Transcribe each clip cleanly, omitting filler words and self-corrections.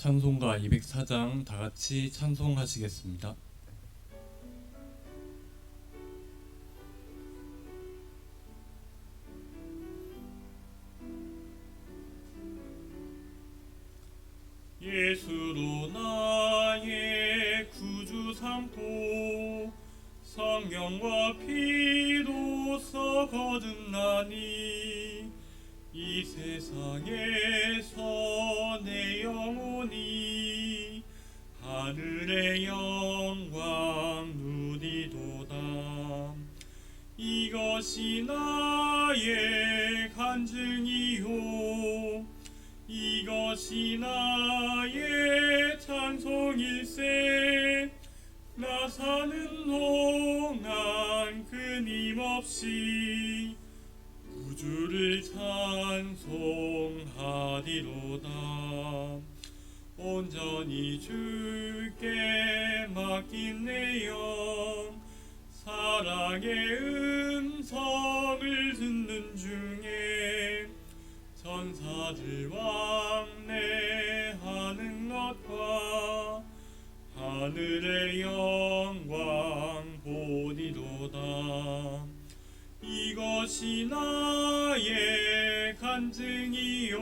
찬송가 204장 다같이 찬송하시겠습니다. 예수로 나의 구주 삼고 성령과 피로써 거듭나니 이 세상에서 내 영혼이 하늘의 영광 누리도다. 이것이 나의 간증이요 이것이 나의 찬송일세. 나 사는 동안 끊임없이 구주를 찬송하리로다. 온전히 주께 맡긴 내 영 사랑의 음성을 듣는 중에 천사들 왕래하는 것과 하늘의 영광 보리로다. 이것이 나의 간증이요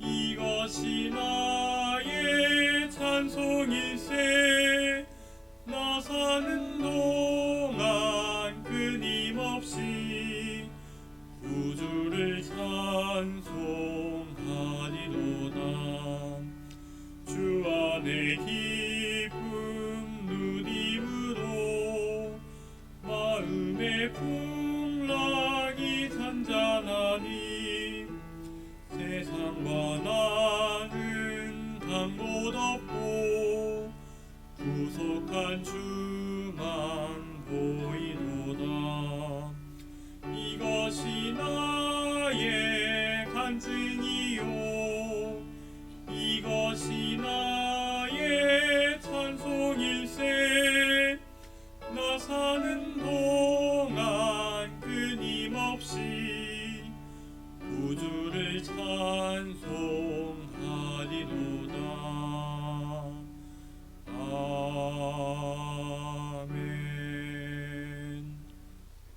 이것이 나의 찬송일세. 나 사는 동안 끊임없이 구주를 찬송하리로다. 주 안에 기쁨 누림으로 마음의 풍랑이 잔잔하니 세상과 나는 간 곳 없고 구속한 주만 보이도다. 이것이 나의 간증이요 이것이 나의 찬송일세. 나 사는 동안 끊임없이 구주를 찬송하리로다. 아멘.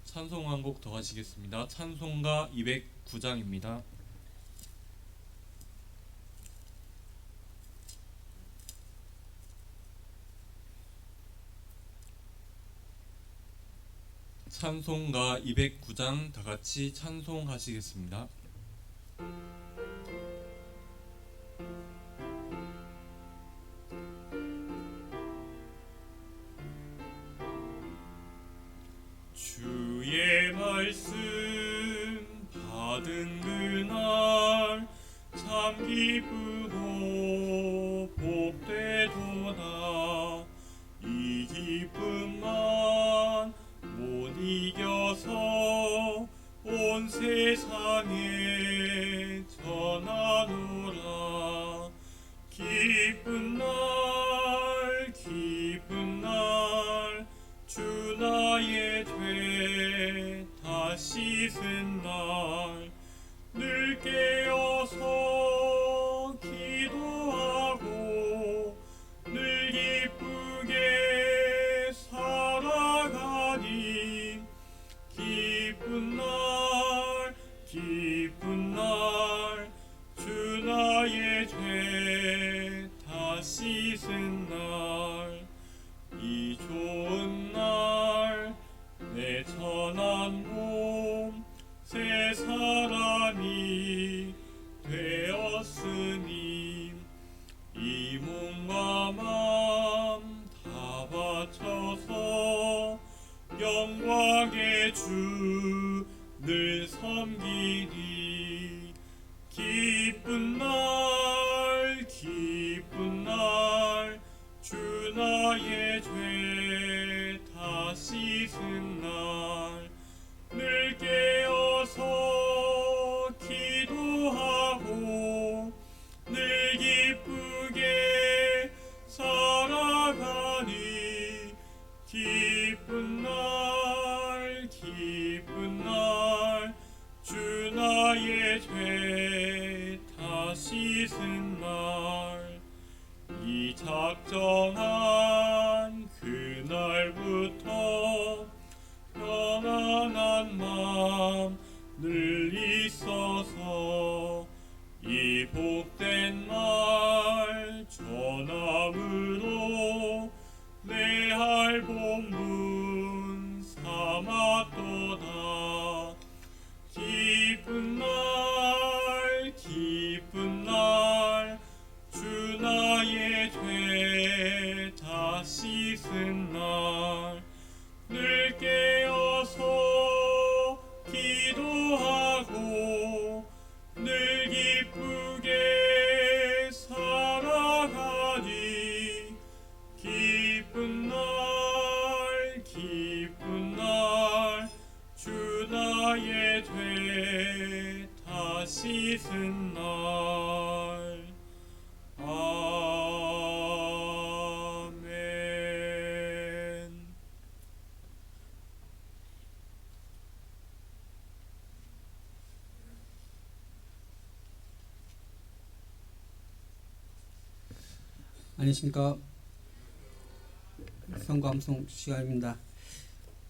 찬송 한 곡 더 하시겠습니다. 찬송가 209장입니다. 찬송가 209장 다같이 찬송하시겠습니다. 주의 말씀 받은 그날 참 기쁘고 복되도다. 이 기쁨만 못 이겨서 온 세상에 전하노라. 기쁜 날 기쁜 날 주 나의 죄 다 씻은 날 늘 깨어서 기도하고 늘 기쁘게 살아가니 기쁜 날 기쁜 날 주 나의 죄 다 씻은 날 이 좋은 날 내 천한 몸 새 사람이 되었으니 이 몸과 맘 다 바쳐서 영광의 주 늘 섬기리. 기쁜 날 기쁜 날 주 나의 죄 다 씻은 날 늘 깨어서 기도하고 늘 기쁘게 살아가니 기쁜 날 기쁜 날 주 나의 죄 다 씻은 날 작정한 그날부터 평안한 마음 늘 있어서 이 복된 말 전함으로 내 할 본분 삼았도다. 기쁜 날 기쁜 날 주 나의 죄 다 씻은 날 늘 깨어서 기도하고 늘 기쁘게 살아가니 기쁜 날 기쁜 날 주 나의 죄 다 씻은 날. 아멘. 안녕하십니까. 성가 암송 시간입니다.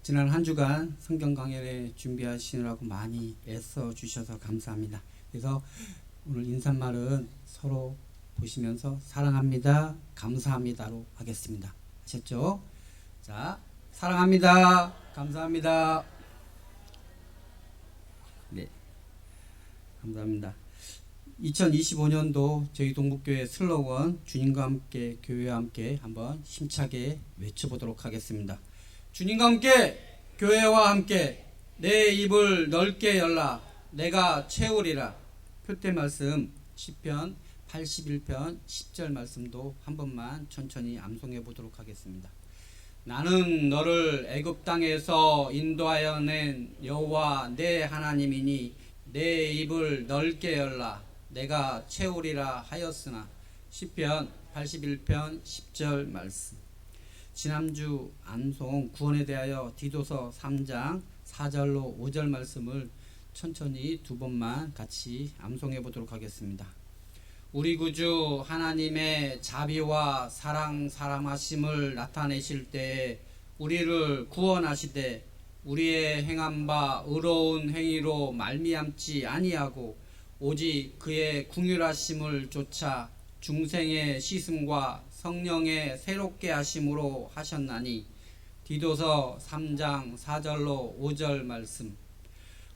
지난 한 주간 성경 강연에 준비하시느라고 많이 애써 주셔서 감사합니다. 그래서 오늘 인사말은 서로 보시면서 사랑합니다, 감사합니다로 하겠습니다. 아셨죠? 자, 사랑합니다, 감사합니다. 네, 감사합니다. 2025년도 저희 동북교회 슬로건 주님과 함께 교회와 함께 한번 힘차게 외쳐보도록 하겠습니다. 주님과 함께 교회와 함께 내 입을 넓게 열라 내가 채우리라. 표태 말씀 시편 81편 10절 말씀도 한 번만 천천히 암송해 보도록 하겠습니다. 나는 너를 애굽 땅에서 인도하여 낸 여호와 내 하나님이니 내 입을 넓게 열라 내가 채우리라 하였으나. 시편 81편 10절 말씀. 지난주 암송 구원에 대하여 디도서 3장 4절로 5절 말씀을 천천히 두 번만 같이 암송해 보도록 하겠습니다. 우리 구주 하나님의 자비와 사랑하심을 나타내실 때에 우리를 구원하시되 우리의 행한 바 의로운 행위로 말미암지 아니하고 오직 그의 궁휼하심을 좇아 중생의 씻음과 성령의 새롭게 하심으로 하셨나니. 디도서 3장 4절로 5절 말씀.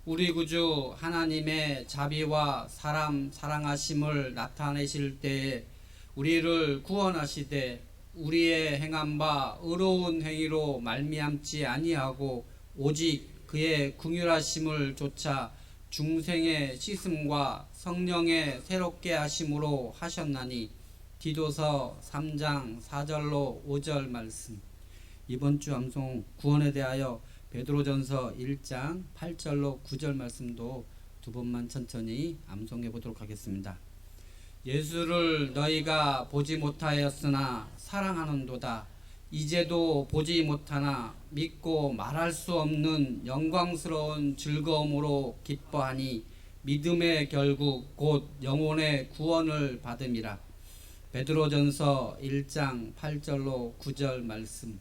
우리 구주 하나님의 자비와 사랑하심을 나타내실 때에 우리를 구원하시되 우리의 행한 바 의로운 행위로 말미암지 아니하고 오직 그의 궁휼하심을 좇아 중생의 씻음과 성령의 새롭게 하심으로 하셨나니. 디도서 3장 4절로 5절 말씀. 이번 주 암송 구원에 대하여 베드로전서 1장 8절로 9절 말씀도 두 번만 천천히 암송해 보도록 하겠습니다. 예수를 너희가 보지 못하였으나 사랑하는도다. 이제도 보지 못하나 믿고 말할 수 없는 영광스러운 즐거움으로 기뻐하니 믿음의 결국 곧 영혼의 구원을 받음이라. 베드로전서 1장 8절로 9절 말씀.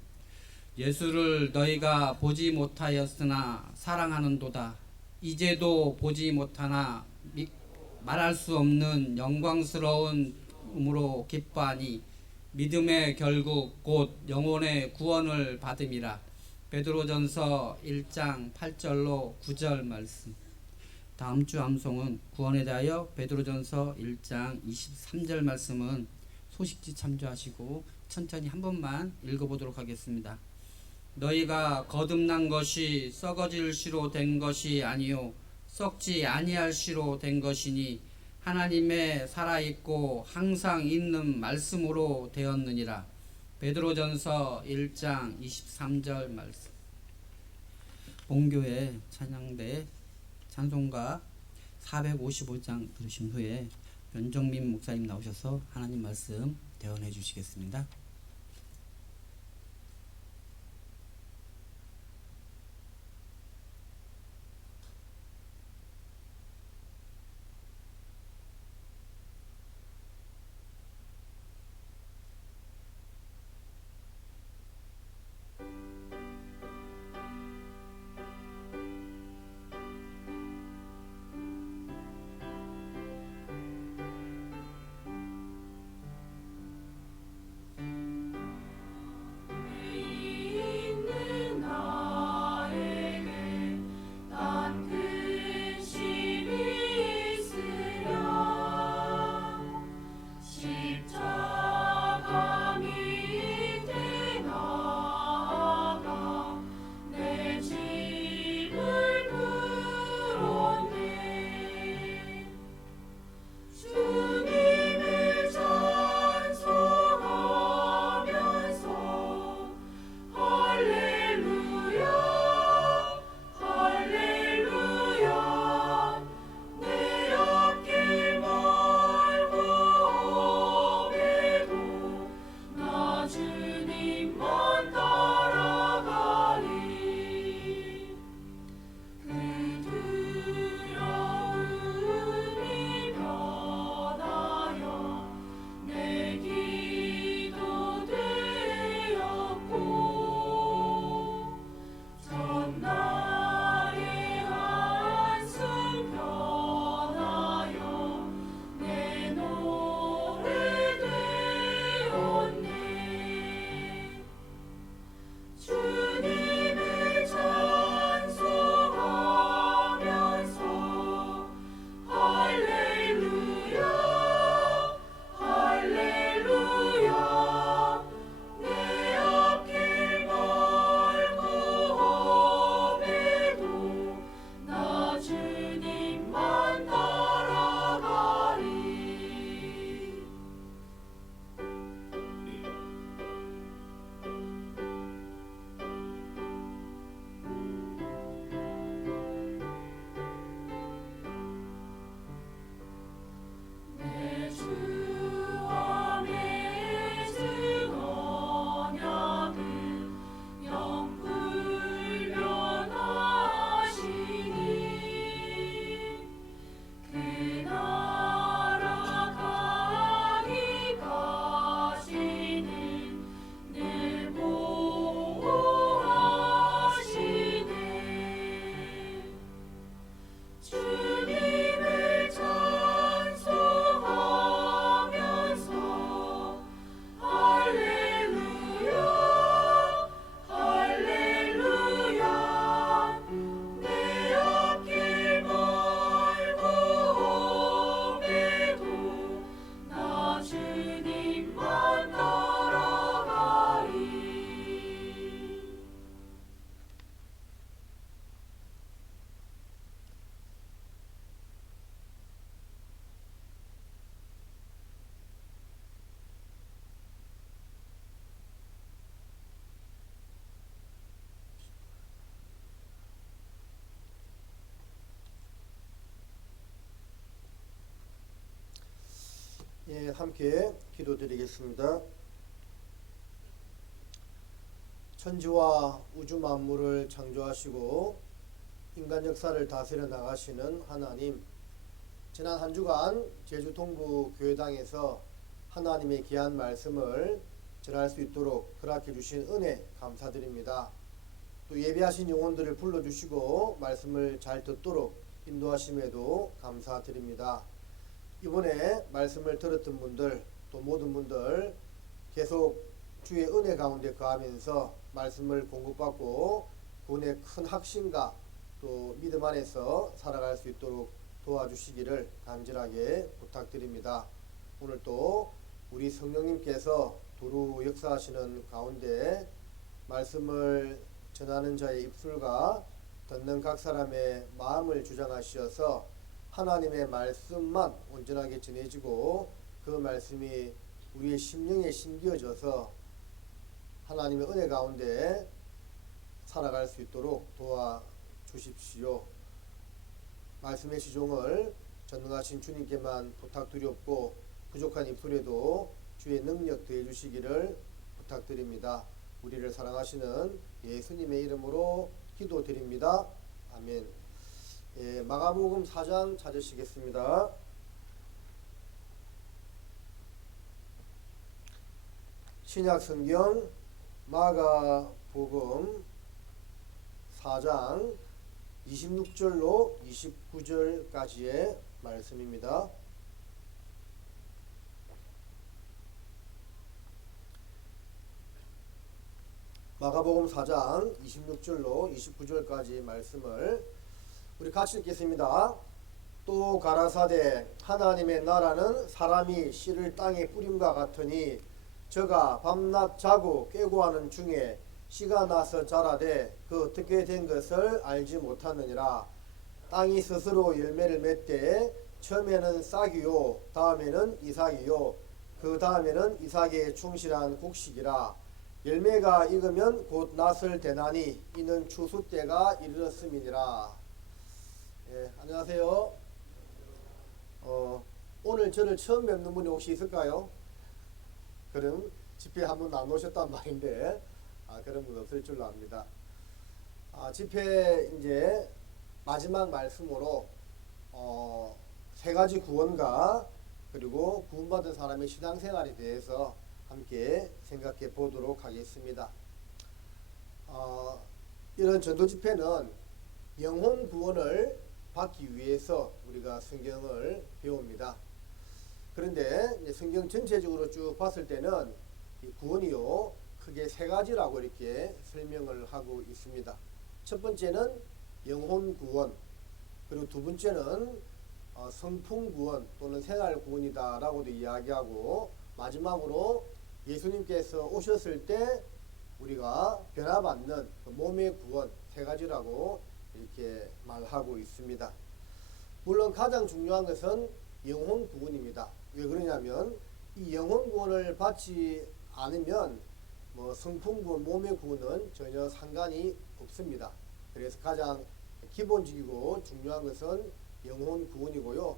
예수를 너희가 보지 못하였으나 사랑하는도다. 이제도 보지 못하나 말할 수 없는 영광스러움으로 기뻐하니 믿음의 결국 곧 영혼의 구원을 받음이라. 베드로전서 1장 8절로 9절 말씀. 다음 주 암송은 구원에 대하여 베드로전서 1장 23절 말씀은 소식지 참조하시고 천천히 한 번만 읽어보도록 하겠습니다. 너희가 거듭난 것이 썩어질 시로 된 것이 아니요 썩지 아니할 시로 된 것이니 하나님의 살아있고 항상 있는 말씀으로 되었느니라. 베드로전서 1장 23절 말씀. 본교회 찬양대 찬송가 455장 들으신 후에 변정민 목사님 나오셔서 하나님 말씀 대언해 주시겠습니다. 함께 기도드리겠습니다. 천지와 우주 만물을 창조하시고 인간 역사를 다스려 나가시는 하나님, 지난 한 주간 제주 동부 교회당에서 하나님의 귀한 말씀을 전할 수 있도록 허락해 주신 은혜 감사드립니다. 또 예배하신 영혼들을 불러주시고 말씀을 잘 듣도록 인도하심에도 감사드립니다. 이번에 말씀을 들었던 분들, 또 모든 분들 계속 주의 은혜 가운데 거하면서 말씀을 공급받고 구원의 큰 확신과 또 믿음 안에서 살아갈 수 있도록 도와주시기를 간절하게 부탁드립니다. 오늘 또 우리 성령님께서 두루 역사하시는 가운데 말씀을 전하는 자의 입술과 듣는 각 사람의 마음을 주장하셔서 하나님의 말씀만 온전하게 전해지고 그 말씀이 우리의 심령에 심겨져서 하나님의 은혜 가운데 살아갈 수 있도록 도와주십시오. 말씀의 시종을 전능하신 주님께만 부탁드렸고 부족한 입술에도 주의 능력 더해 주시기를 부탁드립니다. 우리를 사랑하시는 예수님의 이름으로 기도드립니다. 아멘. 마가복음 4장 찾으시겠습니다. 신약성경 마가복음 4장 26절로 29절까지의 말씀입니다. 마가복음 4장 26절로 29절까지 말씀을 우리 같이 읽겠습니다. 또 가라사대 하나님의 나라는 사람이 씨를 땅에 뿌림과 같으니 저가 밤낮 자고 깨고 하는 중에 씨가 나서 자라되 그 어떻게 된 것을 알지 못하느니라. 땅이 스스로 열매를 맺되 처음에는 싹이요 다음에는 이삭이요 그 다음에는 이삭의 충실한 곡식이라. 열매가 익으면 곧 낫을 대나니 이는 추수 때가 이르렀음이니라. 안녕하세요. 오늘 저를 처음 뵙는 분이 혹시 있을까요? 그럼 집회 한번 안 오셨단 말인데 그런 분 없을 줄로 압니다. 집회 이제 마지막 말씀으로 세 가지 구원과 그리고 구원받은 사람의 신앙생활에 대해서 함께 생각해 보도록 하겠습니다. 이런 전도 집회는 영혼 구원을 받기 위해서 우리가 성경을 배웁니다. 그런데 이제 성경 전체적으로 쭉 봤을 때는 이 구원이요 크게 세 가지라고 이렇게 설명을 하고 있습니다. 첫 번째는 영혼 구원, 그리고 두 번째는 성품 구원 또는 생활 구원이다라고도 이야기하고, 마지막으로 예수님께서 오셨을 때 우리가 변화받는 몸의 구원, 세 가지라고 이렇게 말하고 있습니다. 물론 가장 중요한 것은 영혼 구원입니다. 왜 그러냐면 이 영혼 구원을 받지 않으면 성품 구원, 몸의 구원은 전혀 상관이 없습니다. 그래서 가장 기본적이고 중요한 것은 영혼 구원이고요.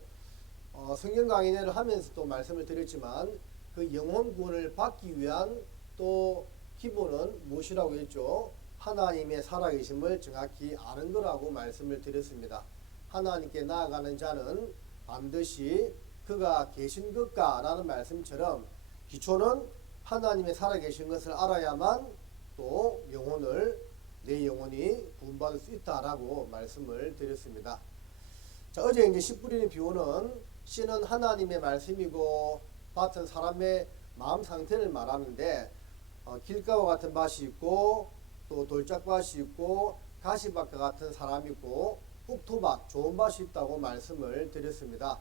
성경 강의를 하면서 또 말씀을 드렸지만 그 영혼 구원을 받기 위한 또 기본은 무엇이라고 했죠? 하나님의 살아계심을 정확히 아는 거라고 말씀을 드렸습니다. 하나님께 나아가는 자는 반드시 그가 계신 것과 라는 말씀처럼 기초는 하나님의 살아계신 것을 알아야만 또 내 영혼이 구원받을 수 있다라고 말씀을 드렸습니다. 자, 어제 이제 씨 뿌리는 비유는 씨는 하나님의 말씀이고 밭은 사람의 마음 상태를 말하는데 길가와 같은 밭이 있고 또 돌짝밭이 있고 가시밭과 같은 사람이 있고 옥토밭, 좋은 밭이 있다고 말씀을 드렸습니다.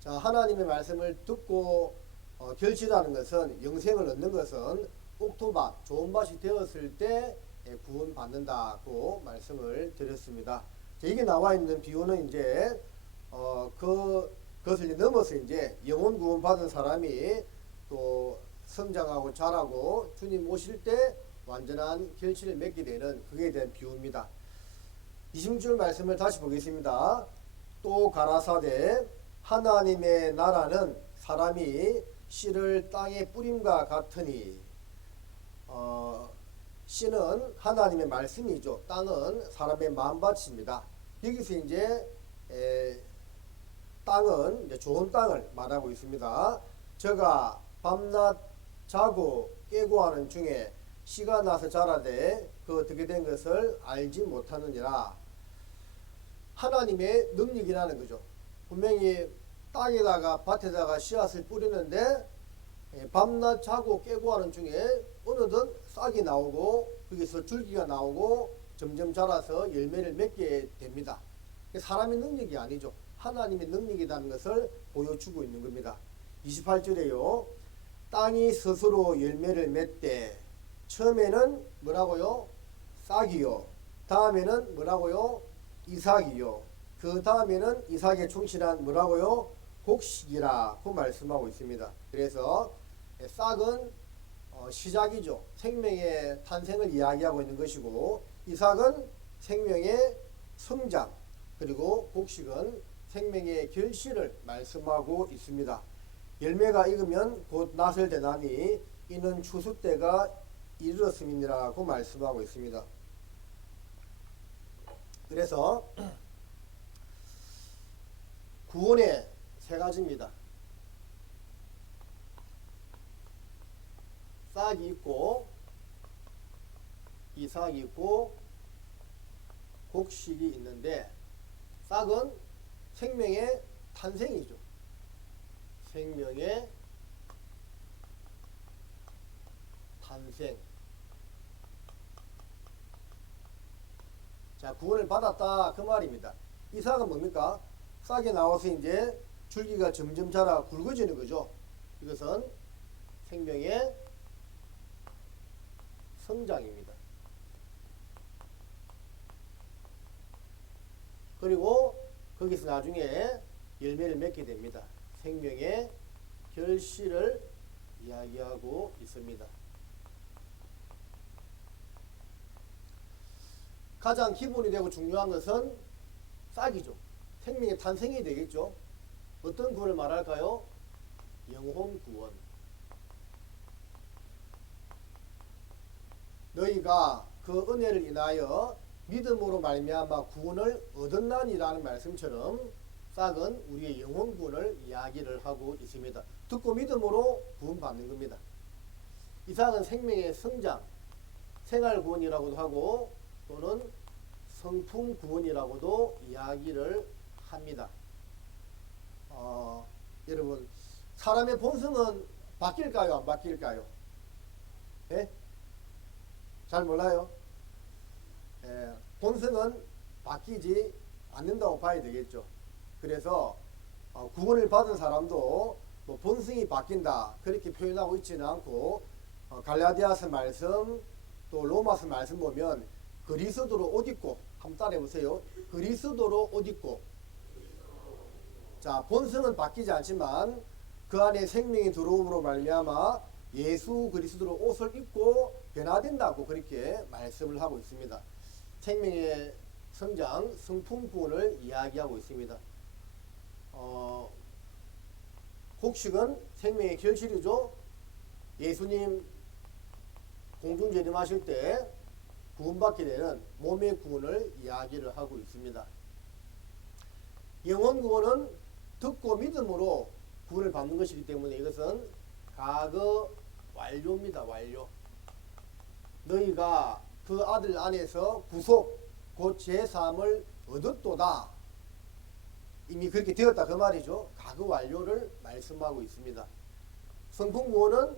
자, 하나님의 말씀을 듣고 결실하는 것은, 영생을 얻는 것은 옥토밭, 좋은 밭이 되었을 때 구원받는다고 말씀을 드렸습니다. 자, 이게 나와 있는 비유는 이제 그것을 넘어서 이제 영혼 구원 받은 사람이 또 성장하고 자라고 주님 오실 때 완전한 결실을 맺게 되는 그에 대한 비유입니다. 26절 말씀을 다시 보겠습니다. 또 가라사대 하나님의 나라는 사람이 씨를 땅에 뿌림과 같으니 씨는 하나님의 말씀이죠. 땅은 사람의 마음밭입니다. 여기서 이제 땅은 이제 좋은 땅을 말하고 있습니다. 저가 밤낮 자고 깨고 하는 중에 씨가 나서 자라되 그 어떻게 된 것을 알지 못하느니라. 하나님의 능력이라는 거죠. 분명히 땅에다가 밭에다가 씨앗을 뿌리는데 밤낮 자고 깨고 하는 중에 어느덧 싹이 나오고 거기서 줄기가 나오고 점점 자라서 열매를 맺게 됩니다. 사람의 능력이 아니죠. 하나님의 능력이라는 것을 보여주고 있는 겁니다. 28절에요. 땅이 스스로 열매를 맺되 처음에는 뭐라고요? 싹이요. 다음에는 뭐라고요? 이삭이요. 그 다음에는 이삭에 충실한 뭐라고요? 곡식이라고 말씀하고 있습니다. 그래서 싹은 시작이죠. 생명의 탄생을 이야기하고 있는 것이고, 이삭은 생명의 성장, 그리고 곡식은 생명의 결실을 말씀하고 있습니다. 열매가 익으면 곧 낫을 대나니 이는 추수 때가 이르렀음이니라고 말씀하고 있습니다. 그래서 구원의 세 가지입니다. 싹이 있고 이삭이 있고 곡식이 있는데, 싹은 생명의 탄생이죠. 생명의 탄생. 자, 구원을 받았다 그 말입니다. 이삭은 뭡니까? 싹이 나와서 이제 줄기가 점점 자라 굵어지는 거죠. 이것은 생명의 성장입니다. 그리고 거기서 나중에 열매를 맺게 됩니다. 생명의 결실을 이야기하고 있습니다. 가장 기본이 되고 중요한 것은 싹이죠. 생명의 탄생이 되겠죠. 어떤 구원을 말할까요? 영혼 구원. 너희가 그 은혜를 인하여 믿음으로 말미암아 구원을 얻었나니라는 말씀처럼 싹은 우리의 영혼 구원을 이야기를 하고 있습니다. 듣고 믿음으로 구원받는 겁니다. 이삭은 생명의 성장, 생활 구원이라고도 하고 또는 성품 구원이라고도 이야기를 합니다. 여러분, 사람의 본성은 바뀔까요? 안 바뀔까요? 예? 잘 몰라요? 본성은 바뀌지 않는다고 봐야 되겠죠. 그래서 구원을 받은 사람도 뭐 본성이 바뀐다 그렇게 표현하고 있지는 않고, 갈라디아서 말씀 또 로마서 말씀 보면 그리스도로 옷 입고, 한번 따라해 보세요. 그리스도로 옷 입고. 자, 본성은 바뀌지 않지만 그 안에 생명이 들어옴으로 말미암아 예수 그리스도로 옷을 입고 변화된다고 그렇게 말씀을 하고 있습니다. 생명의 성장, 성품 구원을 이야기하고 있습니다. 곡식은 생명의 결실이죠. 예수님 공중 재림하실 때 구원받게 되는 몸의 구원을 이야기를 하고 있습니다. 영혼 구원은 듣고 믿음으로 구원을 받는 것이기 때문에 이것은 과거 완료입니다. 완료. 너희가 그 아들 안에서 구속 곧 제사함을 얻었도다. 이미 그렇게 되었다 그 말이죠. 과거 완료를 말씀하고 있습니다. 성품 구원은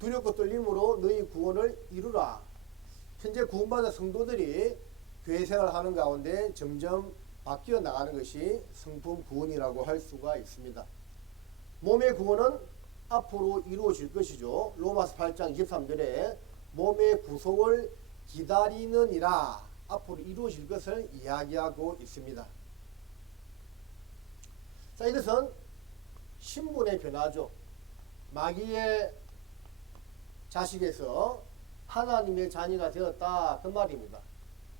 두렵고 떨림으로 너희 구원을 이루라. 현재 구원받은 성도들이 교회 생활하는 가운데 점점 바뀌어 나가는 것이 성품 구원이라고 할 수가 있습니다. 몸의 구원은 앞으로 이루어질 것이죠. 로마서 8장 23절에 몸의 구속을 기다리느니라, 앞으로 이루어질 것을 이야기하고 있습니다. 자, 이것은 신분의 변화죠. 마귀의 자식에서 하나님의 자녀가 되었다 그 말입니다.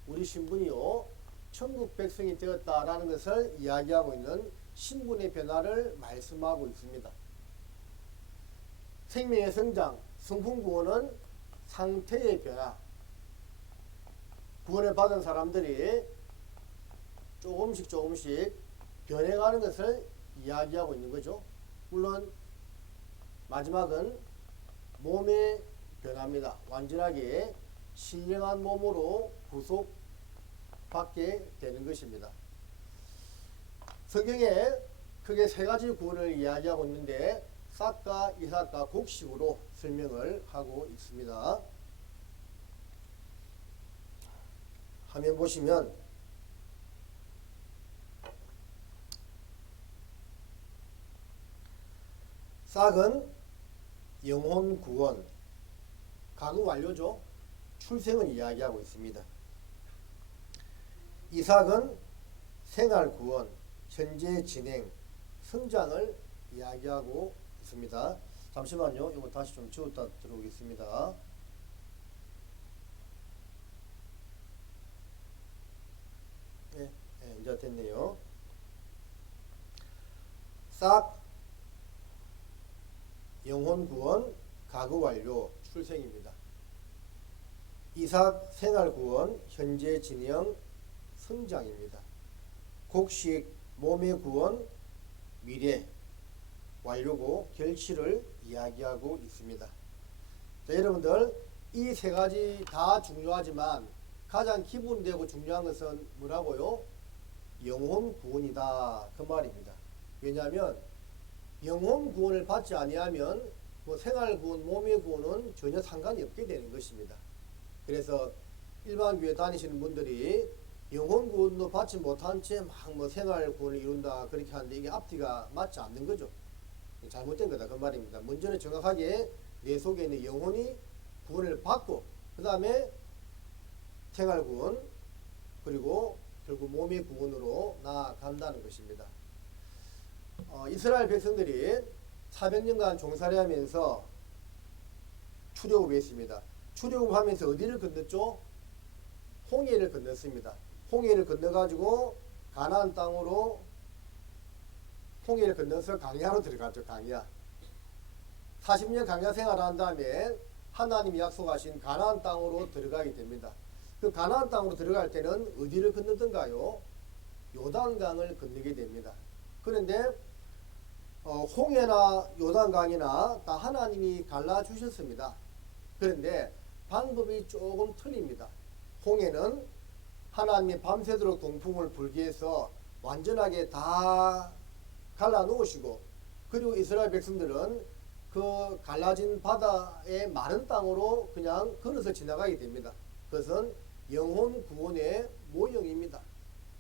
우리 신분이요 천국 백성이 되었다라는 것을 이야기하고 있는 신분의 변화를 말씀하고 있습니다. 생명의 성장, 성품 구원은 상태의 변화. 구원을 받은 사람들이 조금씩 변해가는 것을 이야기하고 있는 거죠. 물론 마지막은 몸의 변화입니다. 완전하게 신령한 몸으로 구속받게 되는 것입니다. 성경에 크게 세 가지 구원을 이야기하고 있는데 싹과 이삭과 곡식으로 설명을 하고 있습니다. 화면 보시면 싹은 영혼 구원, 가구 완료죠. 출생을 이야기하고 있습니다. 이삭은 생활 구원, 현재 진행, 성장을 이야기하고 있습니다. 잠시만요. 이거 다시 좀 지웠다 들어오겠습니다. 네, 이제 됐네요. 싹 영혼 구원, 가구 완료, 출생입니다. 이삭 생활 구원, 현재 진행, 성장입니다. 곡식 몸의 구원, 미래 완료고 결실을 이야기하고 있습니다. 자, 여러분들 이 세 가지 다 중요하지만 가장 기본되고 중요한 것은 뭐라고요? 영혼 구원이다 그 말입니다. 왜냐하면 영혼 구원을 받지 아니하면 뭐 생활 구원, 몸의 구원은 전혀 상관이 없게 되는 것입니다. 그래서 일반 교회 다니시는 분들이 영혼 구원도 받지 못한 채 막 뭐 생활 구원을 이룬다 그렇게 하는데 이게 앞뒤가 맞지 않는 거죠. 잘못된 거다 그 말입니다. 먼저는 정확하게 내 속에 있는 영혼이 구원을 받고 그 다음에 생활 구원 그리고 결국 몸의 구원으로 나아간다는 것입니다. 이스라엘 백성들이 400년간 종살이 하면서 출애굽을 했습니다. 출애굽하면서 어디를 건넜죠? 홍해를 건넜습니다. 홍해를 건너가지고 가나안 땅으로 홍해를 건너서 강야로 들어갔죠. 강야. 40년 강야 생활한 다음에 하나님이 약속하신 가나안 땅으로 들어가게 됩니다. 그 가나안 땅으로 들어갈 때는 어디를 건너던가요? 요단강을 건너게 됩니다. 그런데 홍해나 요단강이나 다 하나님이 갈라주셨습니다. 그런데 방법이 조금 틀립니다. 홍해는 하나님이 밤새도록 동풍을 불게 해서 완전하게 다 갈라놓으시고 그리고 이스라엘 백성들은 그 갈라진 바다의 마른 땅으로 그냥 걸어서 지나가게 됩니다. 그것은 영혼 구원의 모형입니다.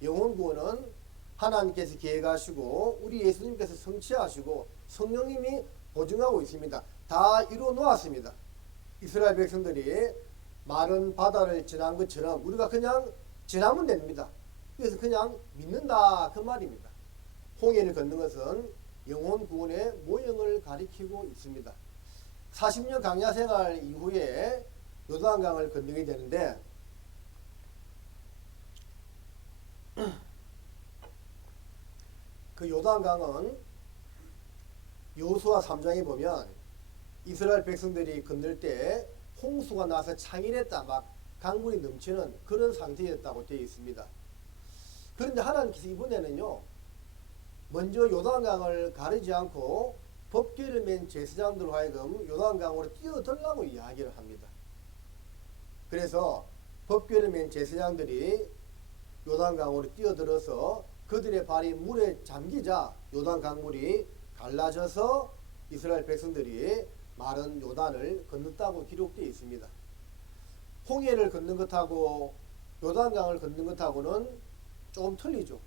영혼 구원은 하나님께서 계획하시고 우리 예수님께서 성취하시고 성령님이 보증하고 있습니다. 다 이루어 놓았습니다. 이스라엘 백성들이 마른 바다를 지난 것처럼 우리가 그냥 지나면 됩니다. 그래서 그냥 믿는다 그 말입니다. 홍해를 걷는 것은 영혼 구원의 모형을 가리키고 있습니다. 40년 강야 생활 이후에 요단강을 건너게 되는데 그 요단강은 여호수아 3장에 보면 이스라엘 백성들이 건널 때 홍수가 나서 창일했다 막 강물이 넘치는 그런 상태였다고 되어 있습니다. 그런데 하나님께서 이번에는요 먼저 요단강을 가르지 않고 법궤를 맨 제사장들로 하여금 요단강으로 뛰어들라고 이야기를 합니다. 그래서 법궤를 맨 제사장들이 요단강으로 뛰어들어서 그들의 발이 물에 잠기자 요단강물이 갈라져서 이스라엘 백성들이 마른 요단을 건넜다고 기록되어 있습니다. 홍해를 걷는 것하고 요단강을 걷는 것하고는 조금 틀리죠.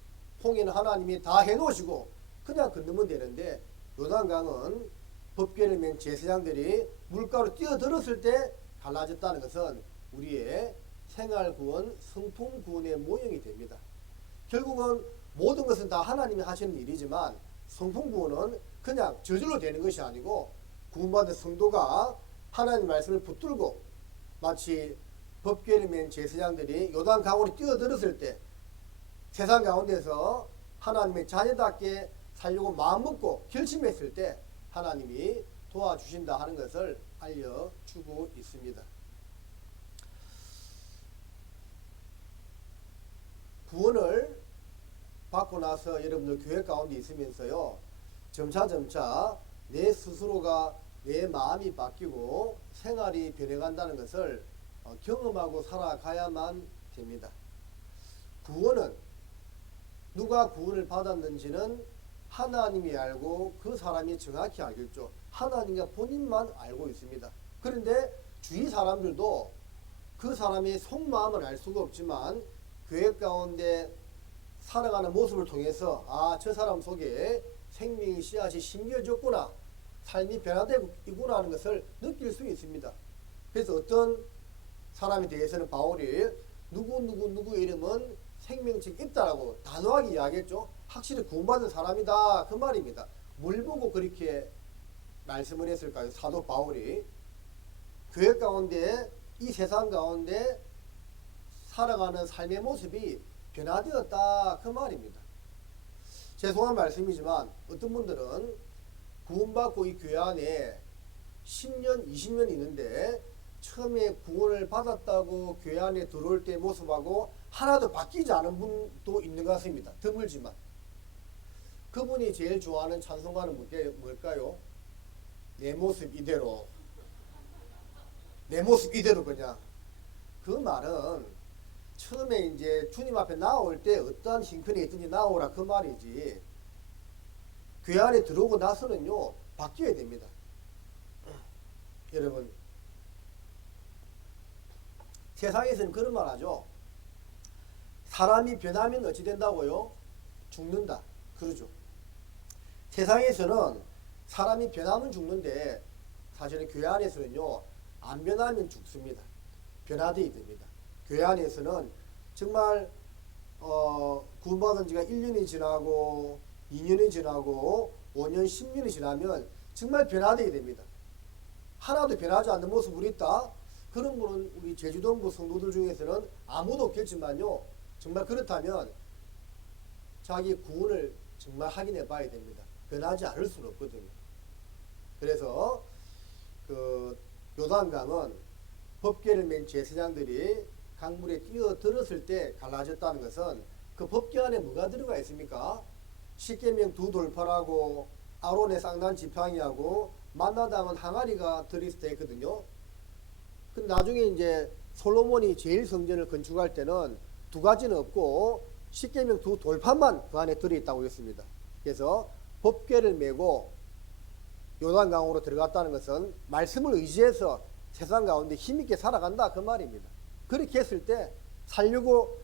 홍해는 하나님이 다 해놓으시고 그냥 건너면 되는데 요단강은 법궤를 맨 제사장들이 물가로 뛰어들었을 때 갈라졌다는 것은 우리의 생활구원, 성품구원의 모형이 됩니다. 결국은 모든 것은 다 하나님이 하시는 일이지만 성품구원은 그냥 저절로 되는 것이 아니고 구원받은 성도가 하나님 말씀을 붙들고 마치 법궤를 맨 제사장들이 요단강으로 뛰어들었을 때 세상 가운데서 하나님의 자녀답게 살려고 마음먹고 결심했을 때 하나님이 도와주신다 하는 것을 알려주고 있습니다. 구원을 받고 나서 여러분들 교회 가운데 있으면서요, 점차 내 스스로가 내 마음이 바뀌고 생활이 변해간다는 것을 경험하고 살아가야만 됩니다. 구원은 누가 구원을 받았는지는 하나님이 알고 그 사람이 정확히 알겠죠. 하나님과 본인만 알고 있습니다. 그런데 주위 사람들도 그 사람의 속마음을 알 수가 없지만 교회 가운데 살아가는 모습을 통해서 저 사람 속에 생명의 씨앗이 심겨졌구나, 삶이 변화되고 있구나 하는 것을 느낄 수 있습니다. 그래서 어떤 사람에 대해서는 바울이 누구 이름은 생명책 있다라고 단호하게 이야기했죠. 확실히 구원받은 사람이다 그 말입니다. 뭘 보고 그렇게 말씀을 했을까요? 사도 바울이 교회 가운데 이 세상 가운데 살아가는 삶의 모습이 변화되었다 그 말입니다. 죄송한 말씀이지만 어떤 분들은 구원받고 이 교회 안에 10년 20년 있는데 처음에 구원을 받았다고 교회 안에 들어올 때 모습하고 하나도 바뀌지 않은 분도 있는 것 같습니다. 드물지만 그분이 제일 좋아하는 찬송가는 뭘까요? 내 모습 이대로, 내 모습 이대로 그냥. 그 말은 처음에 이제 주님 앞에 나올 때 어떠한 형편이 있든지 나오라 그 말이지, 교회 안에 들어오고 나서는요 바뀌어야 됩니다. 여러분, 세상에서는 그런 말 하죠. 사람이 변하면 어찌 된다고요? 죽는다. 그러죠. 세상에서는 사람이 변하면 죽는데 사실은 교회 안에서는요 안 변하면 죽습니다. 변화되어야 됩니다. 교회 안에서는 정말 구원받은 지가 1년이 지나고 2년이 지나고 5년 10년이 지나면 정말 변화되어야 됩니다. 하나도 변하지 않는 모습으로 있다, 그런 분은 우리 제주동부 성도들 중에서는 아무도 없겠지만요, 정말 그렇다면 자기 구원을 정말 확인해 봐야 됩니다. 변하지 않을 수는 없거든요. 그래서 그 요단강은 법궤를 맨 제사장들이 강물에 뛰어들었을 때 갈라졌다는 것은 그 법궤 안에 뭐가 들어가 있습니까? 십계명 두 돌팔하고 아론의 쌍난 지팡이하고 만나 담은 항아리가 들어있을 때 있거든요. 근데 나중에 이제 솔로몬이 제일 성전을 건축할 때는 두 가지는 없고 십계명 두 돌판만 그 안에 들어있다고 했습니다. 그래서 법궤를 메고 요단강으로 들어갔다는 것은 말씀을 의지해서 세상 가운데 힘있게 살아간다 그 말입니다. 그렇게 했을 때 살려고,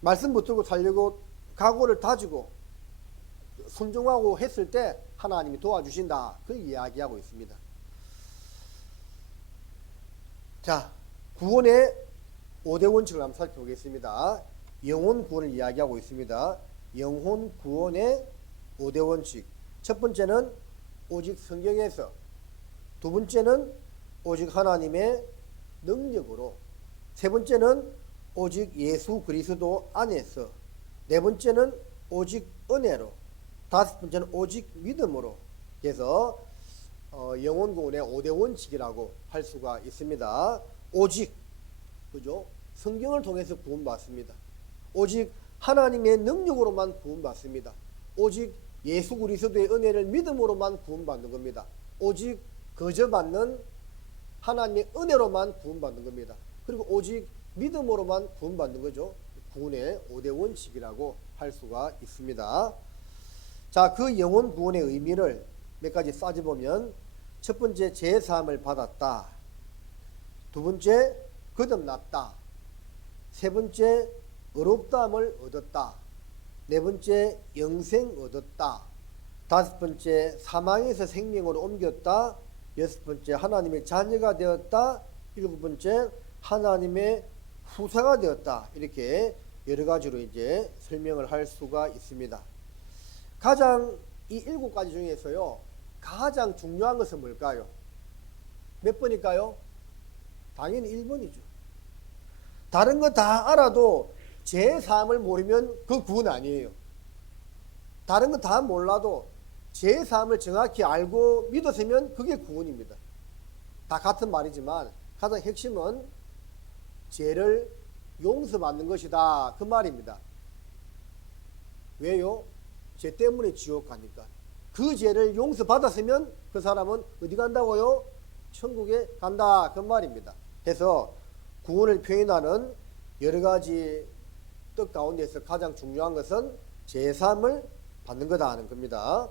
말씀 붙들고 살려고 각오를 다지고 순종하고 했을 때 하나님이 도와주신다 그 이야기하고 있습니다. 자, 구원의 5대 원칙을 한번 살펴보겠습니다. 영혼 구원을 이야기하고 있습니다. 영혼 구원의 5대 원칙. 첫 번째는 오직 성경에서, 두 번째는 오직 하나님의 능력으로, 세 번째는 오직 예수 그리스도 안에서, 네 번째는 오직 은혜로, 다섯 번째는 오직 믿음으로. 그래서 영혼 구원의 5대 원칙이라고 할 수가 있습니다. 오직, 그죠? 성경을 통해서 구원받습니다. 오직 하나님의 능력으로만 구원받습니다. 오직 예수 그리스도의 은혜를 믿음으로만 구원받는 겁니다. 오직 거저받는 하나님의 은혜로만 구원받는 겁니다. 그리고 오직 믿음으로만 구원받는 거죠. 구원의 5대 원칙이라고 할 수가 있습니다. 자, 그 영혼 구원의 의미를 몇 가지 따져보면, 첫 번째 죄사함을 받았다, 두 번째 거듭났다, 세 번째 의롭다함을 얻었다, 네 번째 영생 얻었다, 다섯 번째 사망에서 생명으로 옮겼다, 여섯 번째 하나님의 자녀가 되었다, 일곱 번째 하나님의 후사가 되었다. 이렇게 여러 가지로 이제 설명을 할 수가 있습니다. 가장 이 일곱 가지 중에서요 가장 중요한 것은 뭘까요? 몇 번일까요? 당연히 1번이죠. 다른 거 다 알아도 제 삶을 모르면 그 구원 아니에요. 다른 거 다 몰라도 죄 사함을 정확히 알고 믿었으면 그게 구원입니다. 다 같은 말이지만 가장 핵심은 죄를 용서받는 것이다 그 말입니다. 왜요? 죄 때문에 지옥 가니까. 그 죄를 용서받았으면 그 사람은 어디 간다고요? 천국에 간다 그 말입니다. 그래서 구원을 표현하는 여러 가지 뜻 가운데서 가장 중요한 것은 제사함을 받는 거다 하는 겁니다.